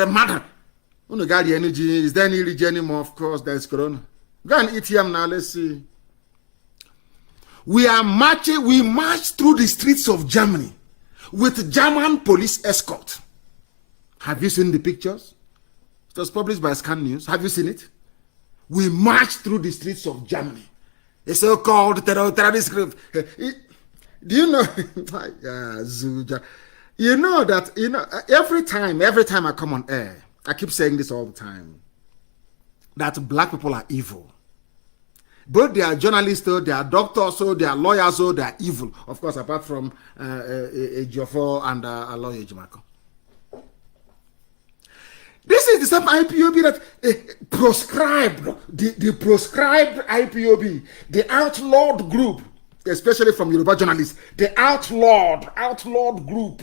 matter. Energy, is there any region anymore? Of course, there's Corona. Go and eat yam now, let's see. We march through the streets of Germany with German police escort. Have you seen the pictures? It was published by KANU'S. Have you seen it? We march through the streets of Germany. A so-called terrorist group. Do you know? You know that, every time I come on air, I keep saying this all the time, that black people are evil. Both they are journalists, they are doctors, they are lawyers, they are evil. Of course, apart from a Jofo and a lawyer, Jimako. This is the same IPOB that proscribed, the proscribed IPOB, the outlawed group, especially from Yoruba journalists, the outlawed group.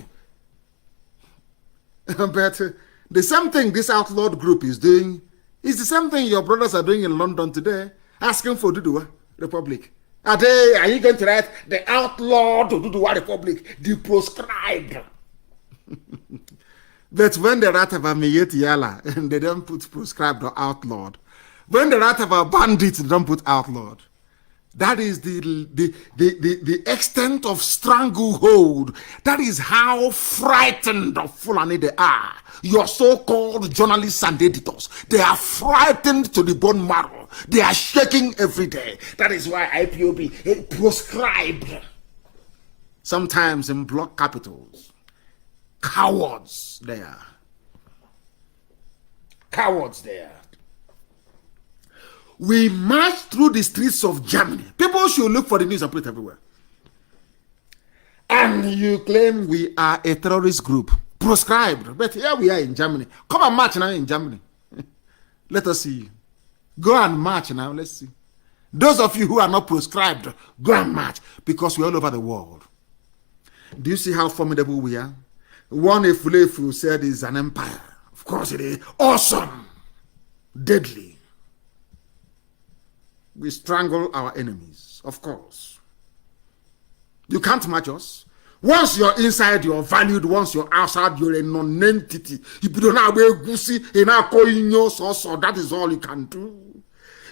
But the same thing this outlawed group is doing is the same thing your brothers are doing in London today, asking for Duduwa Republic. Are you going to write the outlawed Duduwa Republic, the proscribed? But when they write about Miyeti Yala, they don't put proscribed or outlawed. When they write about bandits, they don't put outlawed. That is the extent of stranglehold. That is how frightened of Fulani they are. Your so-called journalists and editors, they are frightened to the bone marrow. They are shaking every day. That is why IPOB proscribed, sometimes in block capitals. Cowards there. Cowards there. We march through the streets of Germany. People should look for the news and put it everywhere. And you claim we are a terrorist group. Proscribed. But here we are in Germany. Come and march now in Germany. Let us see you. Go and march now. Let's see. Those of you who are not proscribed, go and march. Because we're all over the world. Do you see how formidable we are? One Efulefu said is an empire. Of course it is. Awesome. Deadly. We strangle our enemies, of course. You can't match us. Once you're inside, you're valued. Once you're outside, you're a non-entity. That is all you can do.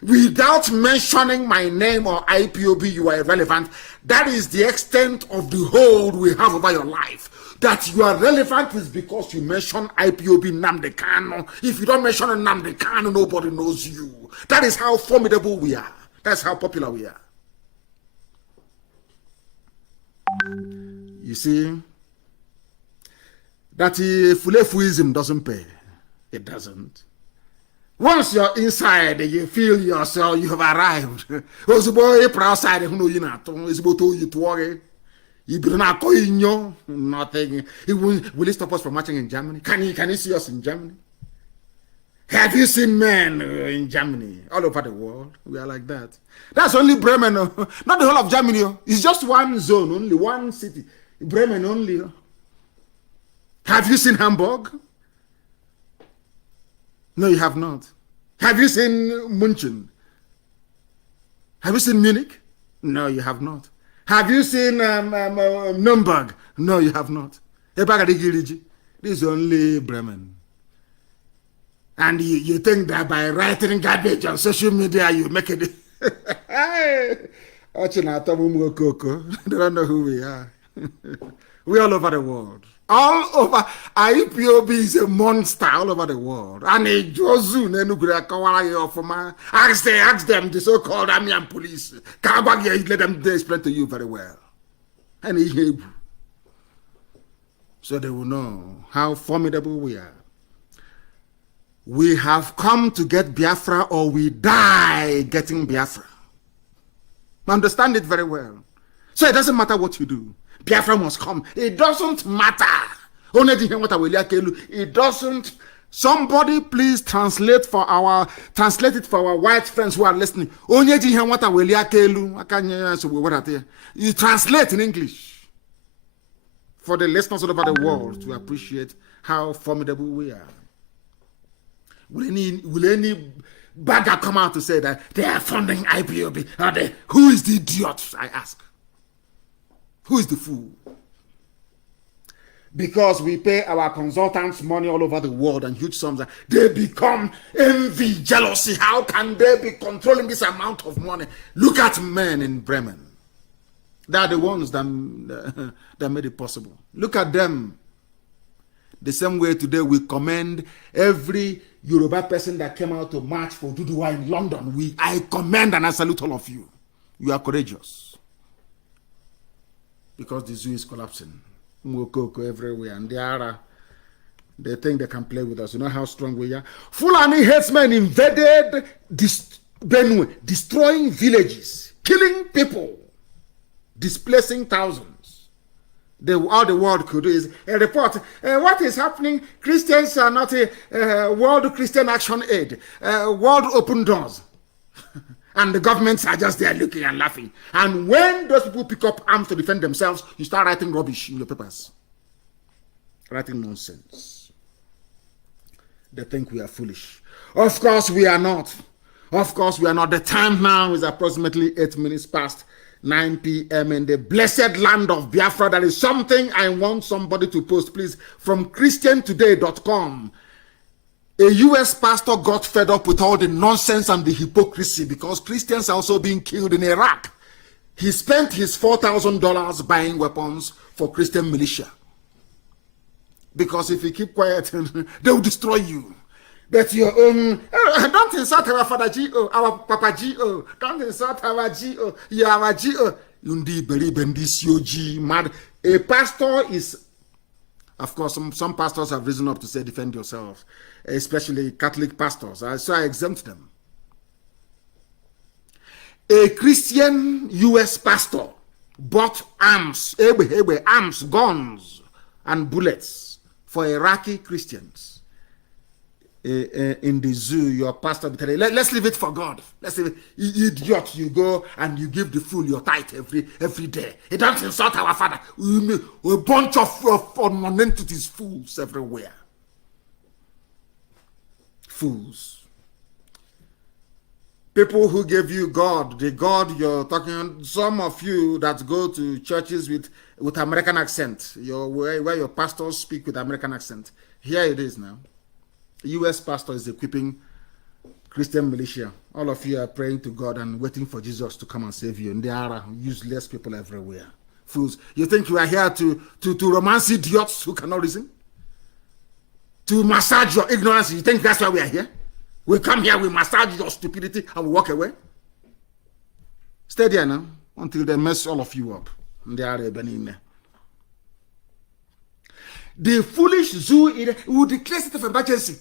Without mentioning my name or IPOB, you are irrelevant. That is the extent of the hold we have over your life. That you are relevant is because you mention IPOB NNAMDI KANU. If you don't mention NNAMDI KANU, nobody knows you. That is how formidable we are. That's how popular we are. You see, that fulefuism doesn't pay. It doesn't. Once you're inside, you feel yourself, you have arrived. Nothing. Will it stop us from marching in Germany? Can you see us in Germany? Have you seen men in Germany? All over the world, we are like that. That's only Bremen, not the whole of Germany. It's just one zone, only one city. Bremen only. Have you seen Hamburg? No, you have not. Have you seen München? Have you seen Munich? No, you have not. Have you seen Nuremberg? No, you have not. This is only Bremen. And you think that by writing garbage on social media, you make it. They don't know who we are. We're all over the world. All over. IPOB is a monster all over the world. And ask them, the so-called army and police. Let them explain to you very well. And so they will know how formidable we are. We have come to get Biafra or we die getting Biafra. Understand it very well. So it doesn't matter what you do. Biafra must come. It doesn't matter. It doesn't. Somebody please translate it for our white friends who are listening. You translate in English for the listeners all over the world to appreciate how formidable we are. Will any bagger come out to say that they are funding IPOB? Who is the idiot, I ask? Who is the fool? Because we pay our consultants money all over the world and huge sums, they become envy, jealousy. How can they be controlling this amount of money? Look at men in Bremen. They are the ones that made it possible. Look at them. The same way today we commend every Yoruba person that came out to march for Duduwa in London. I commend and I salute all of you. You are courageous. Because the zoo is collapsing. Mokoko everywhere. And they think they can play with us. You know how strong we are? Fulani headsmen invaded Benue, destroying villages, killing people, displacing thousands. All the world could do is a report. What is happening? Christians are not a World Christian Action Aid, World Open Doors. And the governments are just there looking and laughing. And when those people pick up arms to defend themselves, you start writing rubbish in your papers. Writing nonsense. They think we are foolish. Of course we are not. Of course we are not. The time now is approximately 8 minutes past 9 p.m. in the blessed land of Biafra. That is something I want somebody to post, please, from ChristianToday.com. A U.S. pastor got fed up with all the nonsense and the hypocrisy because Christians are also being killed in Iraq. He spent his $4,000 buying weapons for Christian militia. Because if you keep quiet, they will destroy you. But your own, don't insult our father G.O., our papa G.O. Don't insult our G.O. You are our G.O. A pastor is, of course, some pastors have risen up to say defend yourself, especially Catholic pastors. So I exempt them. A Christian U.S. pastor bought arms, arms, guns, and bullets for Iraqi Christians. In the zoo, your pastor will tell you, let's leave it for God. Let's leave it. You idiot, you go and you give the fool your tithe every day. He don't insult our father. A bunch of non-entities, fools everywhere. Fools. People who gave you God, the God you're talking, some of you that go to churches with American accent, where your pastors speak with American accent. Here it is now. U.S. pastor is equipping Christian militia. All of you are praying to God and waiting for Jesus to come and save you. And there are useless people everywhere. Fools. You think you are here to romance idiots who cannot reason? To massage your ignorance? You think that's why we are here? We come here, we massage your stupidity, and we walk away? Stay there now until they mess all of you up. And they are there. The foolish zoo will declare state of emergency.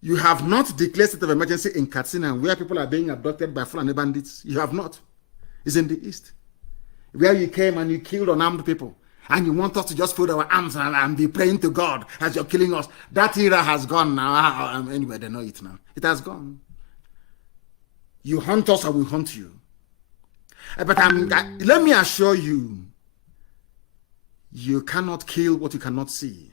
You have not declared state of emergency in Katsina, where people are being abducted by Fulani bandits. You have not. It's in the east, where you came and you killed unarmed people. And you want us to just fold our arms and be praying to God as you're killing us. That era has gone now. Anyway, they know it now. It has gone. You hunt us, I will hunt you. But let me assure you, you cannot kill what you cannot see.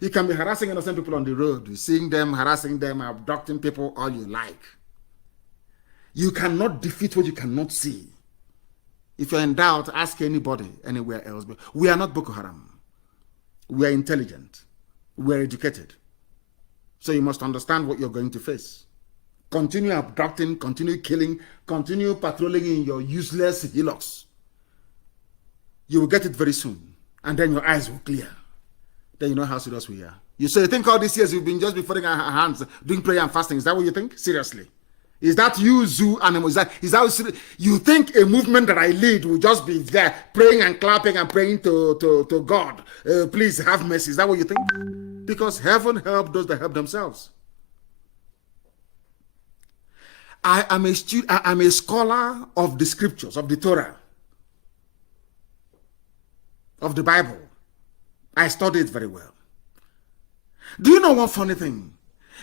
You can be harassing innocent people on the road, seeing them, harassing them, abducting people, all you like. You cannot defeat what you cannot see. If you're in doubt, ask anybody anywhere else. But we are not Boko Haram. We are intelligent. We are educated. So you must understand what you're going to face. Continue abducting, continue killing, continue patrolling in your useless hillocks. You will get it very soon. And then your eyes will clear. Then you know how serious we are. You say, you think all these years we've been just before our hands, doing prayer and fasting. Is that what you think? Seriously. Is that you, zoo animal? Is that you think a movement that I lead will just be there praying and clapping and praying to God? Please have mercy. Is that what you think? Because heaven help those that help themselves. I am a scholar of the scriptures, of the Torah, of the Bible. I study it very well. Do you know one funny thing?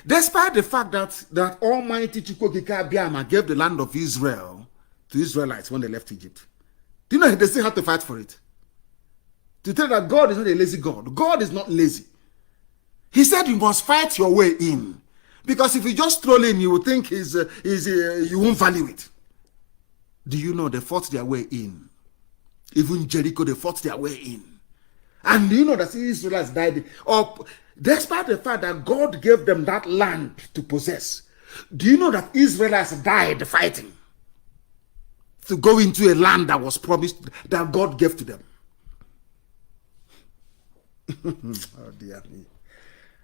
Despite the fact that Almighty Chukwokika Abiyama gave the land of Israel to Israelites when they left Egypt, do you know they still had to fight for it? To tell that God is not a lazy God. God is not lazy. He said you must fight your way in. Because if you just stroll in, you will think you won't value it. Do you know they fought their way in? Even Jericho, they fought their way in. And do you know that the Israelites died? Despite the fact that God gave them that land to possess, do you know that Israelites died fighting to go into a land that was promised, that God gave to them? Oh dear me.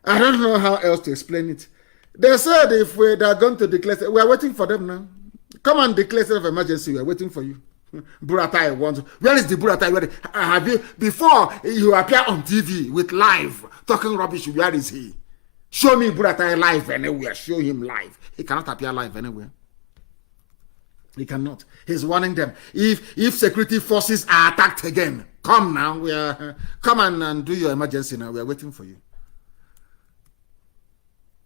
I don't know how else to explain it. They said if they're going to declare, we are waiting for them now. Come and declare state of emergency, we are waiting for you. Buratai wants. Where is the Buratai? Have you, before you appear on TV with live talking rubbish, where is he? Show me Buratai live anywhere. Show him live. He cannot appear live anywhere. He cannot. He's warning them. If security forces are attacked again, come now. Come and do your emergency now. We are waiting for you.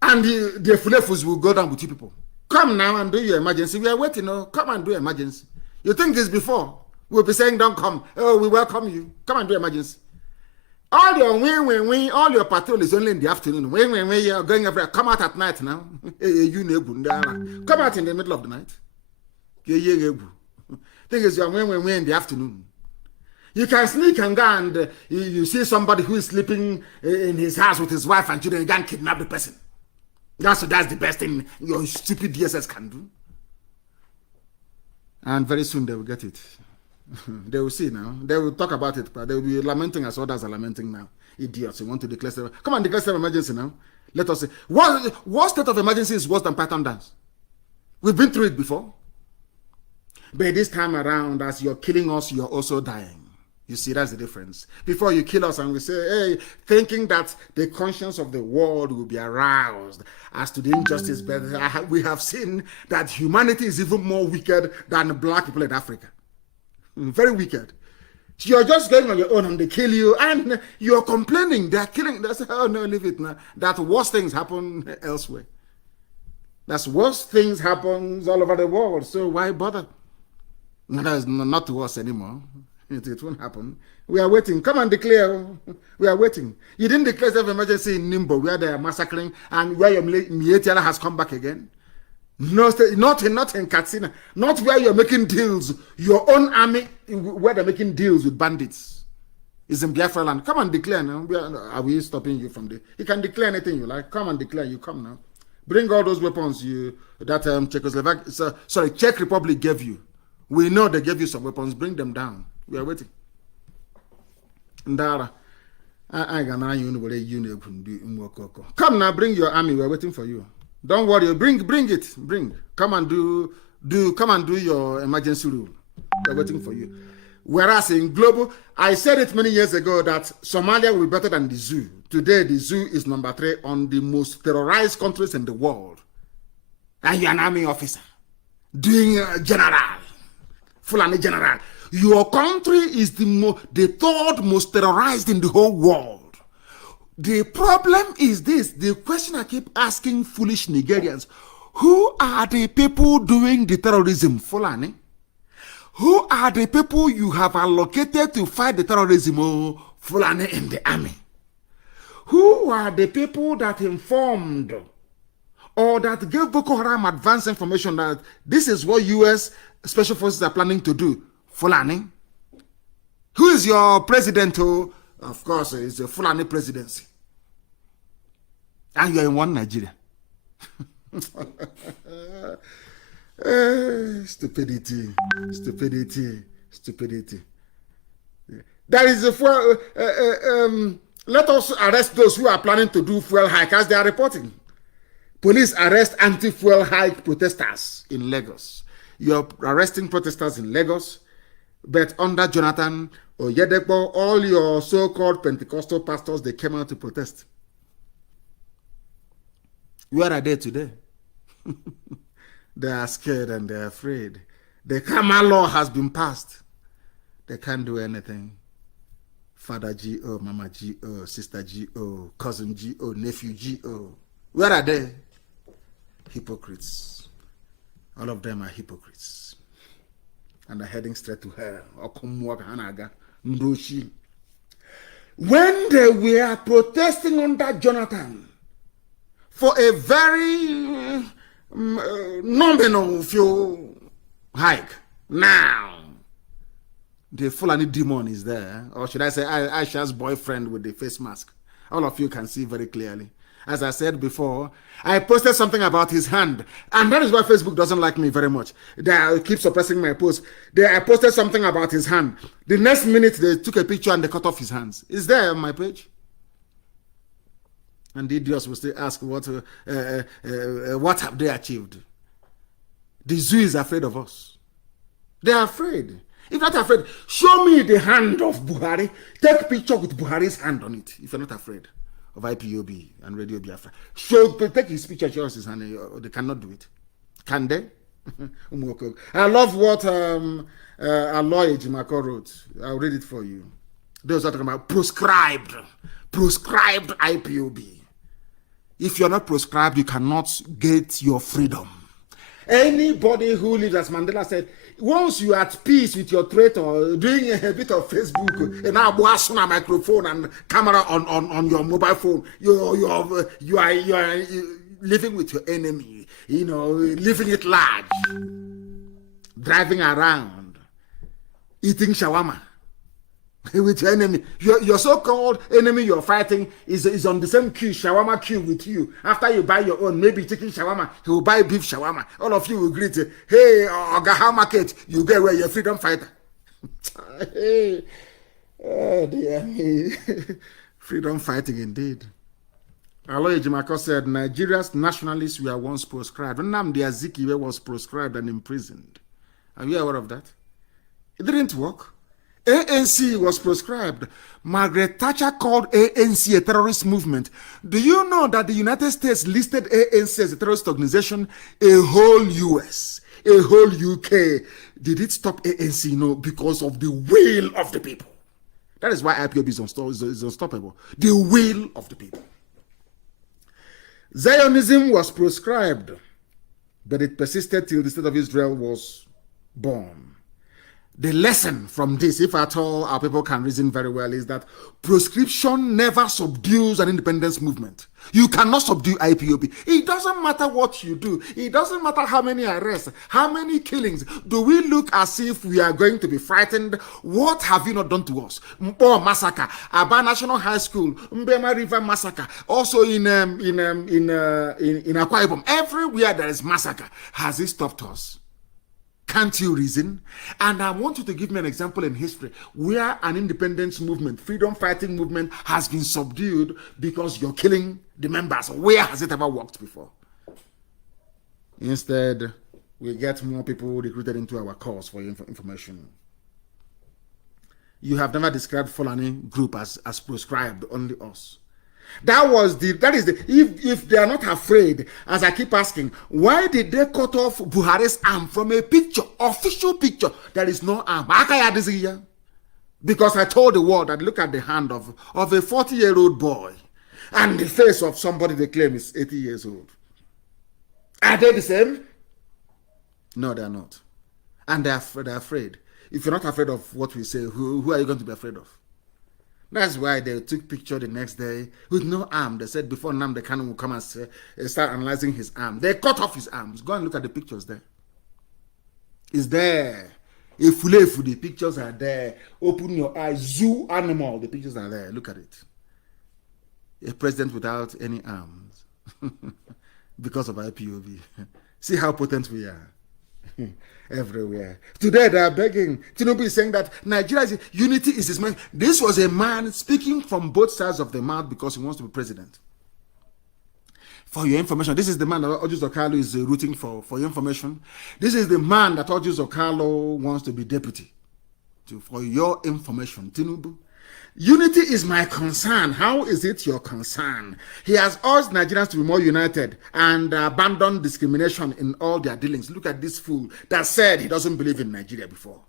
And the Fulefus will go down with you people. Come now and do your emergency. We are waiting. No, come and do emergency. You think this before? We'll be saying, don't come. Oh, we welcome you. Come and do emergency. All your win, all your patrol is only in the afternoon. When you're going everywhere, come out at night now. Come out in the middle of the night. Thing is, you're win in the afternoon. You can sneak and go and you see somebody who is sleeping in his house with his wife and children, you can kidnap the person. That's the best thing your stupid DSS can do. And very soon they will get it. They will see now. They will talk about it, but they will be lamenting as others are lamenting now. Idiots, you want to declare state. Come on, declare state of emergency now. Let us see. What state of emergency is worse than Python dance? We've been through it before. But this time around, as you're killing us, you're also dying. You see, that's the difference. Before you kill us and we say, hey, thinking that the conscience of the world will be aroused as to the injustice, but we have seen that humanity is even more wicked than black people in Africa. Very wicked. You're just going on your own and they kill you and you're complaining. They're killing. They say, oh no, leave it now. That worse things happen elsewhere. That's worse things happen all over the world. So why bother? No, that is not to us anymore. It won't happen. We are waiting. Come and declare. We are waiting. You didn't declare state of emergency in Nimbo where they are massacring and where your Mietiala has come back again. No, not in Katsina, not where you're making deals. Your own army, where they're making deals with bandits, is in Biafra land. Come and declare now. Are we stopping you from there? You can declare anything you like. Come and declare. You come now. Bring all those weapons that Czech Republic gave you. We know they gave you some weapons. Bring them down. We are waiting. Ndara, come now. Bring your army. We are waiting for you. Don't worry, bring it. Come and do your emergency rule. They're waiting for you. Whereas in global, I said it many years ago that Somalia will be better than the zoo. Today, the zoo is number 3 on the most terrorized countries in the world. And you're an army officer doing general, Fulani general. Your country is the 3rd most terrorized in the whole world. The problem is this, the question I keep asking foolish Nigerians, who are the people doing the terrorism, Fulani? Who are the people you have allocated to fight the terrorism, Fulani in the army? Who are the people that informed or that gave Boko Haram advance information that this is what U.S. Special Forces are planning to do, Fulani? Who is your president? Of course, it's a Fulani presidency. And you're in one Nigeria. Stupidity. There is a fuel. Let us arrest those who are planning to do fuel hike as they are reporting. Police arrest anti-fuel hike protesters in Lagos. You're arresting protesters in Lagos, but under Jonathan Oyedepo, all your so-called Pentecostal pastors, they came out to protest. Where are they today? They are scared and they are afraid. The Kama law has been passed. They can't do anything. Father G.O., Mama G.O., Sister G.O., Cousin G.O., Nephew G.O. Where are they? Hypocrites. All of them are hypocrites. And are heading straight to hell. When they were protesting under Jonathan for a very nominal fuel hike, now the Fulani demon is there, or should I say Aisha's boyfriend with the face mask. All of you can see very clearly. As I said before, I posted something about his hand, and that is why Facebook doesn't like me very much. They keep suppressing my post. I posted something about his hand. The next minute, they took a picture and they cut off his hands. It's there on my page. And the idiots will still ask, what have they achieved? The zoo is afraid of us. They are afraid. If not afraid, show me the hand of Buhari. Take a picture with Buhari's hand on it, if you're not afraid of IPOB and Radio Biafra. Take his picture, show us his hand. They cannot do it. Can they? I love what Aloy Jimako wrote. I'll read it for you. Those are talking about proscribed IPOB. If you're not proscribed, you cannot get your freedom. Anybody who lives, as Mandela said, once you are at peace with your traitor, doing a bit of Facebook, and now a microphone and camera on your mobile phone, you are living with your enemy, living it large, driving around, eating shawarma with your enemy. Your so-called enemy you're fighting is on the same queue, shawarma queue with you. After you buy your own, maybe chicken shawarma, he will buy beef shawarma. All of you will greet, hey, Ogaha Market, you get where you're freedom fighter. Hey, oh dear. Freedom fighting indeed. Aloy Jimako said, Nigeria's nationalists were once proscribed. NNAMDI Azikiwe was proscribed and imprisoned. Are you aware of that? It didn't work. ANC was proscribed. Margaret Thatcher called ANC a terrorist movement. Do you know that the United States listed ANC as a terrorist organization? A whole US, a whole UK. Did it stop ANC? No, because of the will of the people. That is why IPOB is unstoppable. The will of the people. Zionism was proscribed, but it persisted till the state of Israel was born. The lesson from this, if at all our people can reason very well, is that proscription never subdues an independence movement. You cannot subdue IPOB. It doesn't matter what you do. It doesn't matter how many arrests, how many killings. Do we look as if we are going to be frightened? What have you not done to us? Mpo massacre, Aba National High School, Mbema River massacre, also in Akwa Ibom. Everywhere there is massacre. Has it stopped us? Can't you reason? And I want you to give me an example in history where an independence movement, freedom fighting movement has been subdued because you're killing the members. Where has it ever worked before? Instead, we get more people recruited into our cause for information. You have never described Fulani group as proscribed, only us. If they are not afraid, as I keep asking, why did they cut off Buhari's arm from a picture, official picture? There is no arm. Because I told the world that look at the hand of a 40-year-old boy and the face of somebody they claim is 80 years old. Are they the same? No, they are not. And they're afraid. If you're not afraid of what we say, who are you going to be afraid of? That's why they took picture the next day with no arm. They said before NNAMDI Kanu will come and start analyzing his arm. They cut off his arms. Go and look at the pictures there. It's there. If the pictures are there. Open your eyes. Zoo animal. The pictures are there. Look at it. A president without any arms. Because of IPOB. See how potent we are. Everywhere. Today they are begging. Tinubu is saying that Nigeria unity is his man. This was a man speaking from both sides of the mouth because he wants to be president. For your information, this is the man that Ojus Okalo is rooting for your information. This is the man that Ojus Okalo wants to be deputy. For your information, Tinubu. Unity is my concern. How is it your concern? He has urged Nigerians to be more united and abandon discrimination in all their dealings. Look at this fool that said he doesn't believe in Nigeria before.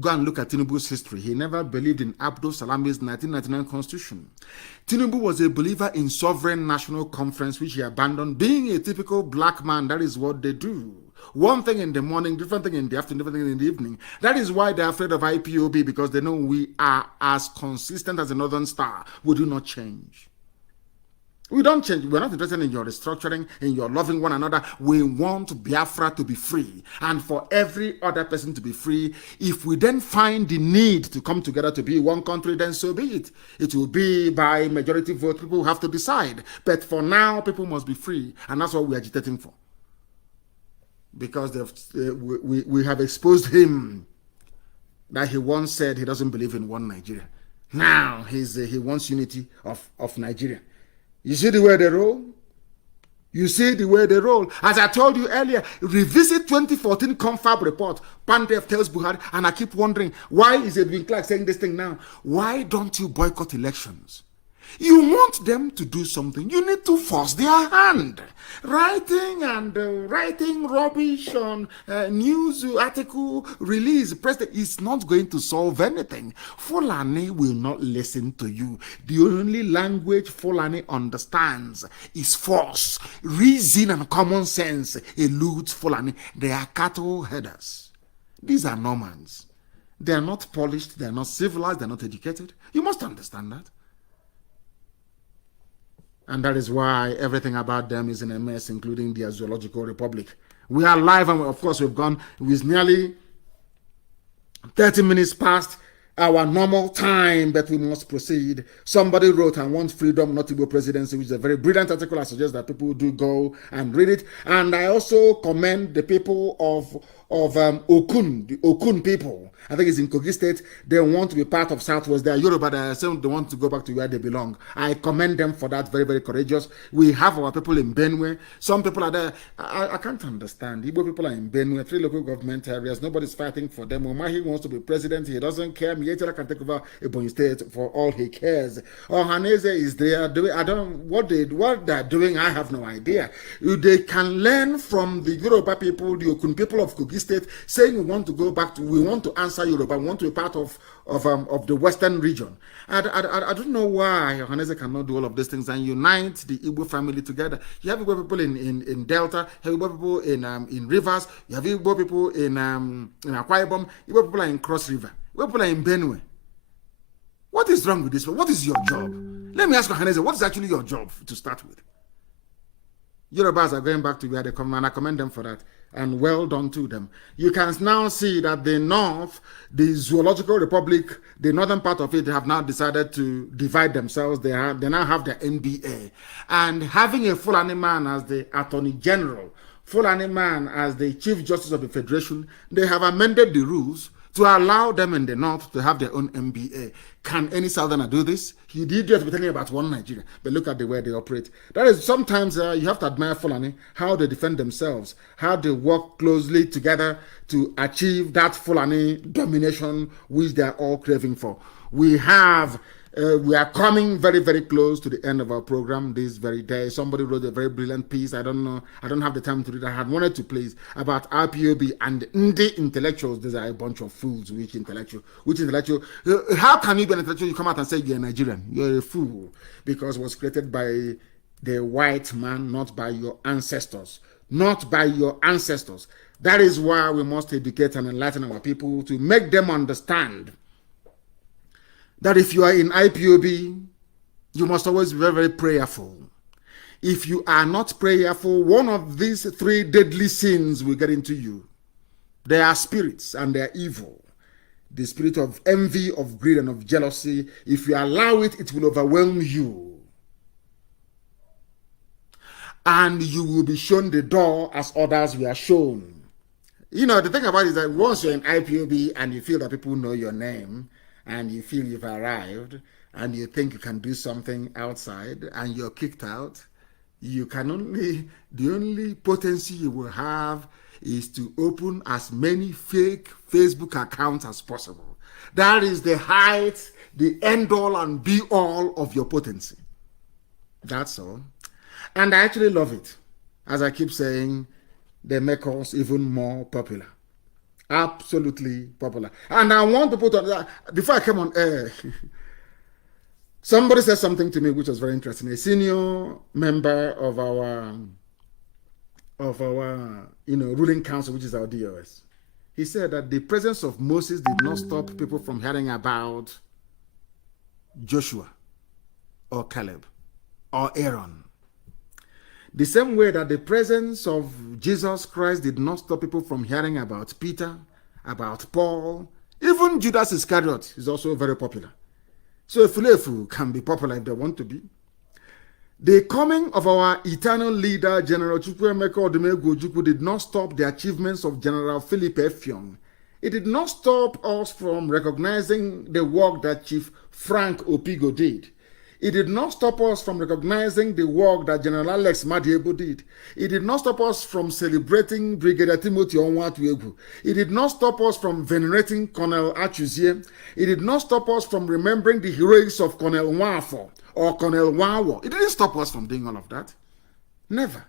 Go and look at Tinubu's history. He never believed in Abdul Salami's 1999 constitution. Tinubu was a believer in sovereign national conference, which he abandoned. Being a typical black man, that is what they do. One thing in the morning, different thing in the afternoon, different thing in the evening. That is why they're afraid of IPOB, because they know we are as consistent as a northern star. We do not change. We don't change. We're not interested in your restructuring, in your loving one another. We want Biafra to be free and for every other person to be free. If we then find the need to come together to be one country, then so be it. It will be by majority vote. People have to decide. But for now, people must be free. And that's what we're agitating for. Because we have exposed him that he once said he doesn't believe in one Nigeria. Now he wants unity of Nigeria. You see the way they roll? You see the way they roll. As I told you earlier, revisit 2014 Confab report. Pandef tells Buhari, and I keep wondering, why is Edwin Clark saying this thing now? Why don't you boycott elections? You want them to do something, you need to force their hand. Writing rubbish on news article release, president is not going to solve anything. Fulani will not listen to you. The only language Fulani understands is force. Reason and common sense eludes Fulani. They are cattle headers. These are Normans. They are not polished, they are not civilized, they are not educated. You must understand that. And that is why everything about them is in a mess, including their zoological republic. We are live, and of course we've gone with nearly 30 minutes past our normal time, but we must proceed. Somebody wrote, I want freedom, not to be presidency, which is a very brilliant article. I suggest that people do go and read it. And I also commend the people of Okun, the Okun people. I think it's in Kogi State. They want to be part of Southwest. They are Yoruba. They want to go back to where they belong. I commend them for that. Very, very courageous. We have our people in Benue. Some people are there. I can't understand. Igbo people are in Benue, 3 local government areas. Nobody's fighting for them. Umahi wants to be president. He doesn't care. Yetela can take over Ebonyi State for all he cares. Ohaneze is there doing, I don't, what they're doing, I have no idea. They can learn from the Yoruba people, the Okun people of Kogi State, saying we want to go back to, we want to answer Yoruba, we want to be part of the Western region. I don't know why Ohaneze cannot do all of these things and unite the Igbo family together. You have Igbo people in Delta, you have Igbo people in Rivers, you have Igbo people in Akwa Ibom, Igbo people are in Cross River, Igbo people are in Benue. What is wrong with this? What is your job? Let me ask Ohaneze, what is actually your job to start with? Yorubas are going back to where they come, and I commend them for that. And well done to them. You can now see that the North, the Zoological Republic, the northern part of it, have now decided to divide themselves. They now have the NBA. And having a Fulani man as the Attorney General, Fulani man as the Chief Justice of the Federation, they have amended the rules to allow them in the North to have their own MBA. Can any Southerner do this? You did just be telling about one Nigeria, but look at the way they operate. That is, sometimes you have to admire Fulani, how they defend themselves, how they work closely together to achieve that Fulani domination which they are all craving for. We are coming very, very close to the end of our program this very day. Somebody wrote a very brilliant piece. I don't know. I don't have the time to read. I had wanted to please about IPOB and NNAMDI intellectuals. These are a bunch of fools. Which intellectual? How can you be an intellectual? You come out and say you're a Nigerian. You're a fool because it was created by the white man, not by your ancestors. Not by your ancestors. That is why we must educate and enlighten our people to make them understand that if you are in IPOB, you must always be very, very prayerful. If you are not prayerful, one of these three deadly sins will get into you. They are spirits and they are evil. The spirit of envy, of greed, and of jealousy. If you allow it, it will overwhelm you. And you will be shown the door as others were shown. You know, the thing about it is that once you're in IPOB and you feel that people know your name, and you feel you've arrived, and you think you can do something outside, and you're kicked out, the only potency you will have is to open as many fake Facebook accounts as possible. That is the height, the end all and be all of your potency. That's all. And I actually love it. As I keep saying, they make us even more popular. Absolutely popular. And I want to put on that, before I came on air, somebody said something to me which was very interesting. A senior member of our ruling council, which is our DOS. He said that the presence of Moses did not stop people from hearing about Joshua or Caleb or Aaron. The same way that the presence of Jesus Christ did not stop people from hearing about Peter, about Paul, even Judas Iscariot is also very popular. So Efulefu can be popular if they want to be. The coming of our eternal leader, General Chukwuemeka Odumegwu Ojukwu, did not stop the achievements of General Philip Effiong. It did not stop us from recognizing the work that Chief Frank Opigo did. It did not stop us from recognizing the work that General Alex Madiebo did. It did not stop us from celebrating Brigadier Timothy Onwatuegwu. It did not stop us from venerating Colonel Achuzie. It did not stop us from remembering the heroics of Colonel Nwafo or Colonel Wawo. It didn't stop us from doing all of that. Never.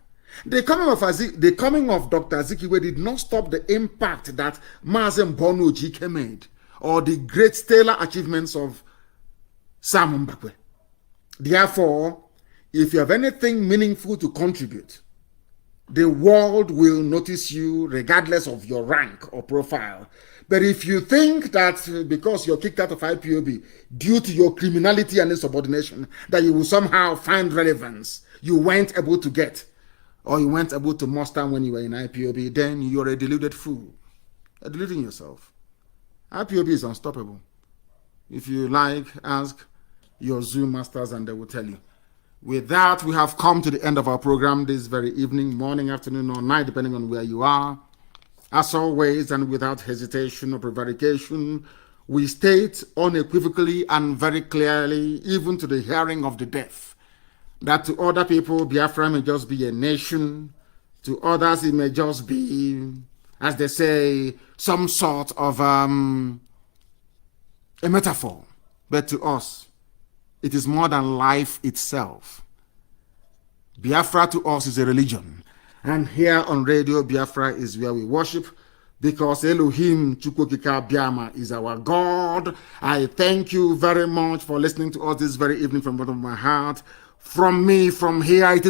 The coming of Dr. Azikiwe did not stop the impact that Mazen Bono Jike made or the great stellar achievements of Sam Mbakwe. Therefore, if you have anything meaningful to contribute, the world will notice you regardless of your rank or profile. But if you think that because you're kicked out of IPOB due to your criminality and insubordination, that you will somehow find relevance you weren't able to get, or you weren't able to muster when you were in IPOB, then you're a deluded fool. You're deluding yourself. IPOB is unstoppable. If you like, ask your Zoom masters and they will tell you. With that, we have come to the end of our program this very evening, morning, afternoon, or night, depending on where you are. As always, and without hesitation or prevarication, we state unequivocally and very clearly, even to the hearing of the deaf, that to other people, Biafra may just be a nation. To others, it may just be, as they say, some sort of a metaphor, but to us, it is more than life itself. Biafra to us is a religion. And here on Radio Biafra is where we worship, because Elohim Chukwokika Biama is our God. I thank you very much for listening to us this very evening from the bottom of my heart. From me, from here, it is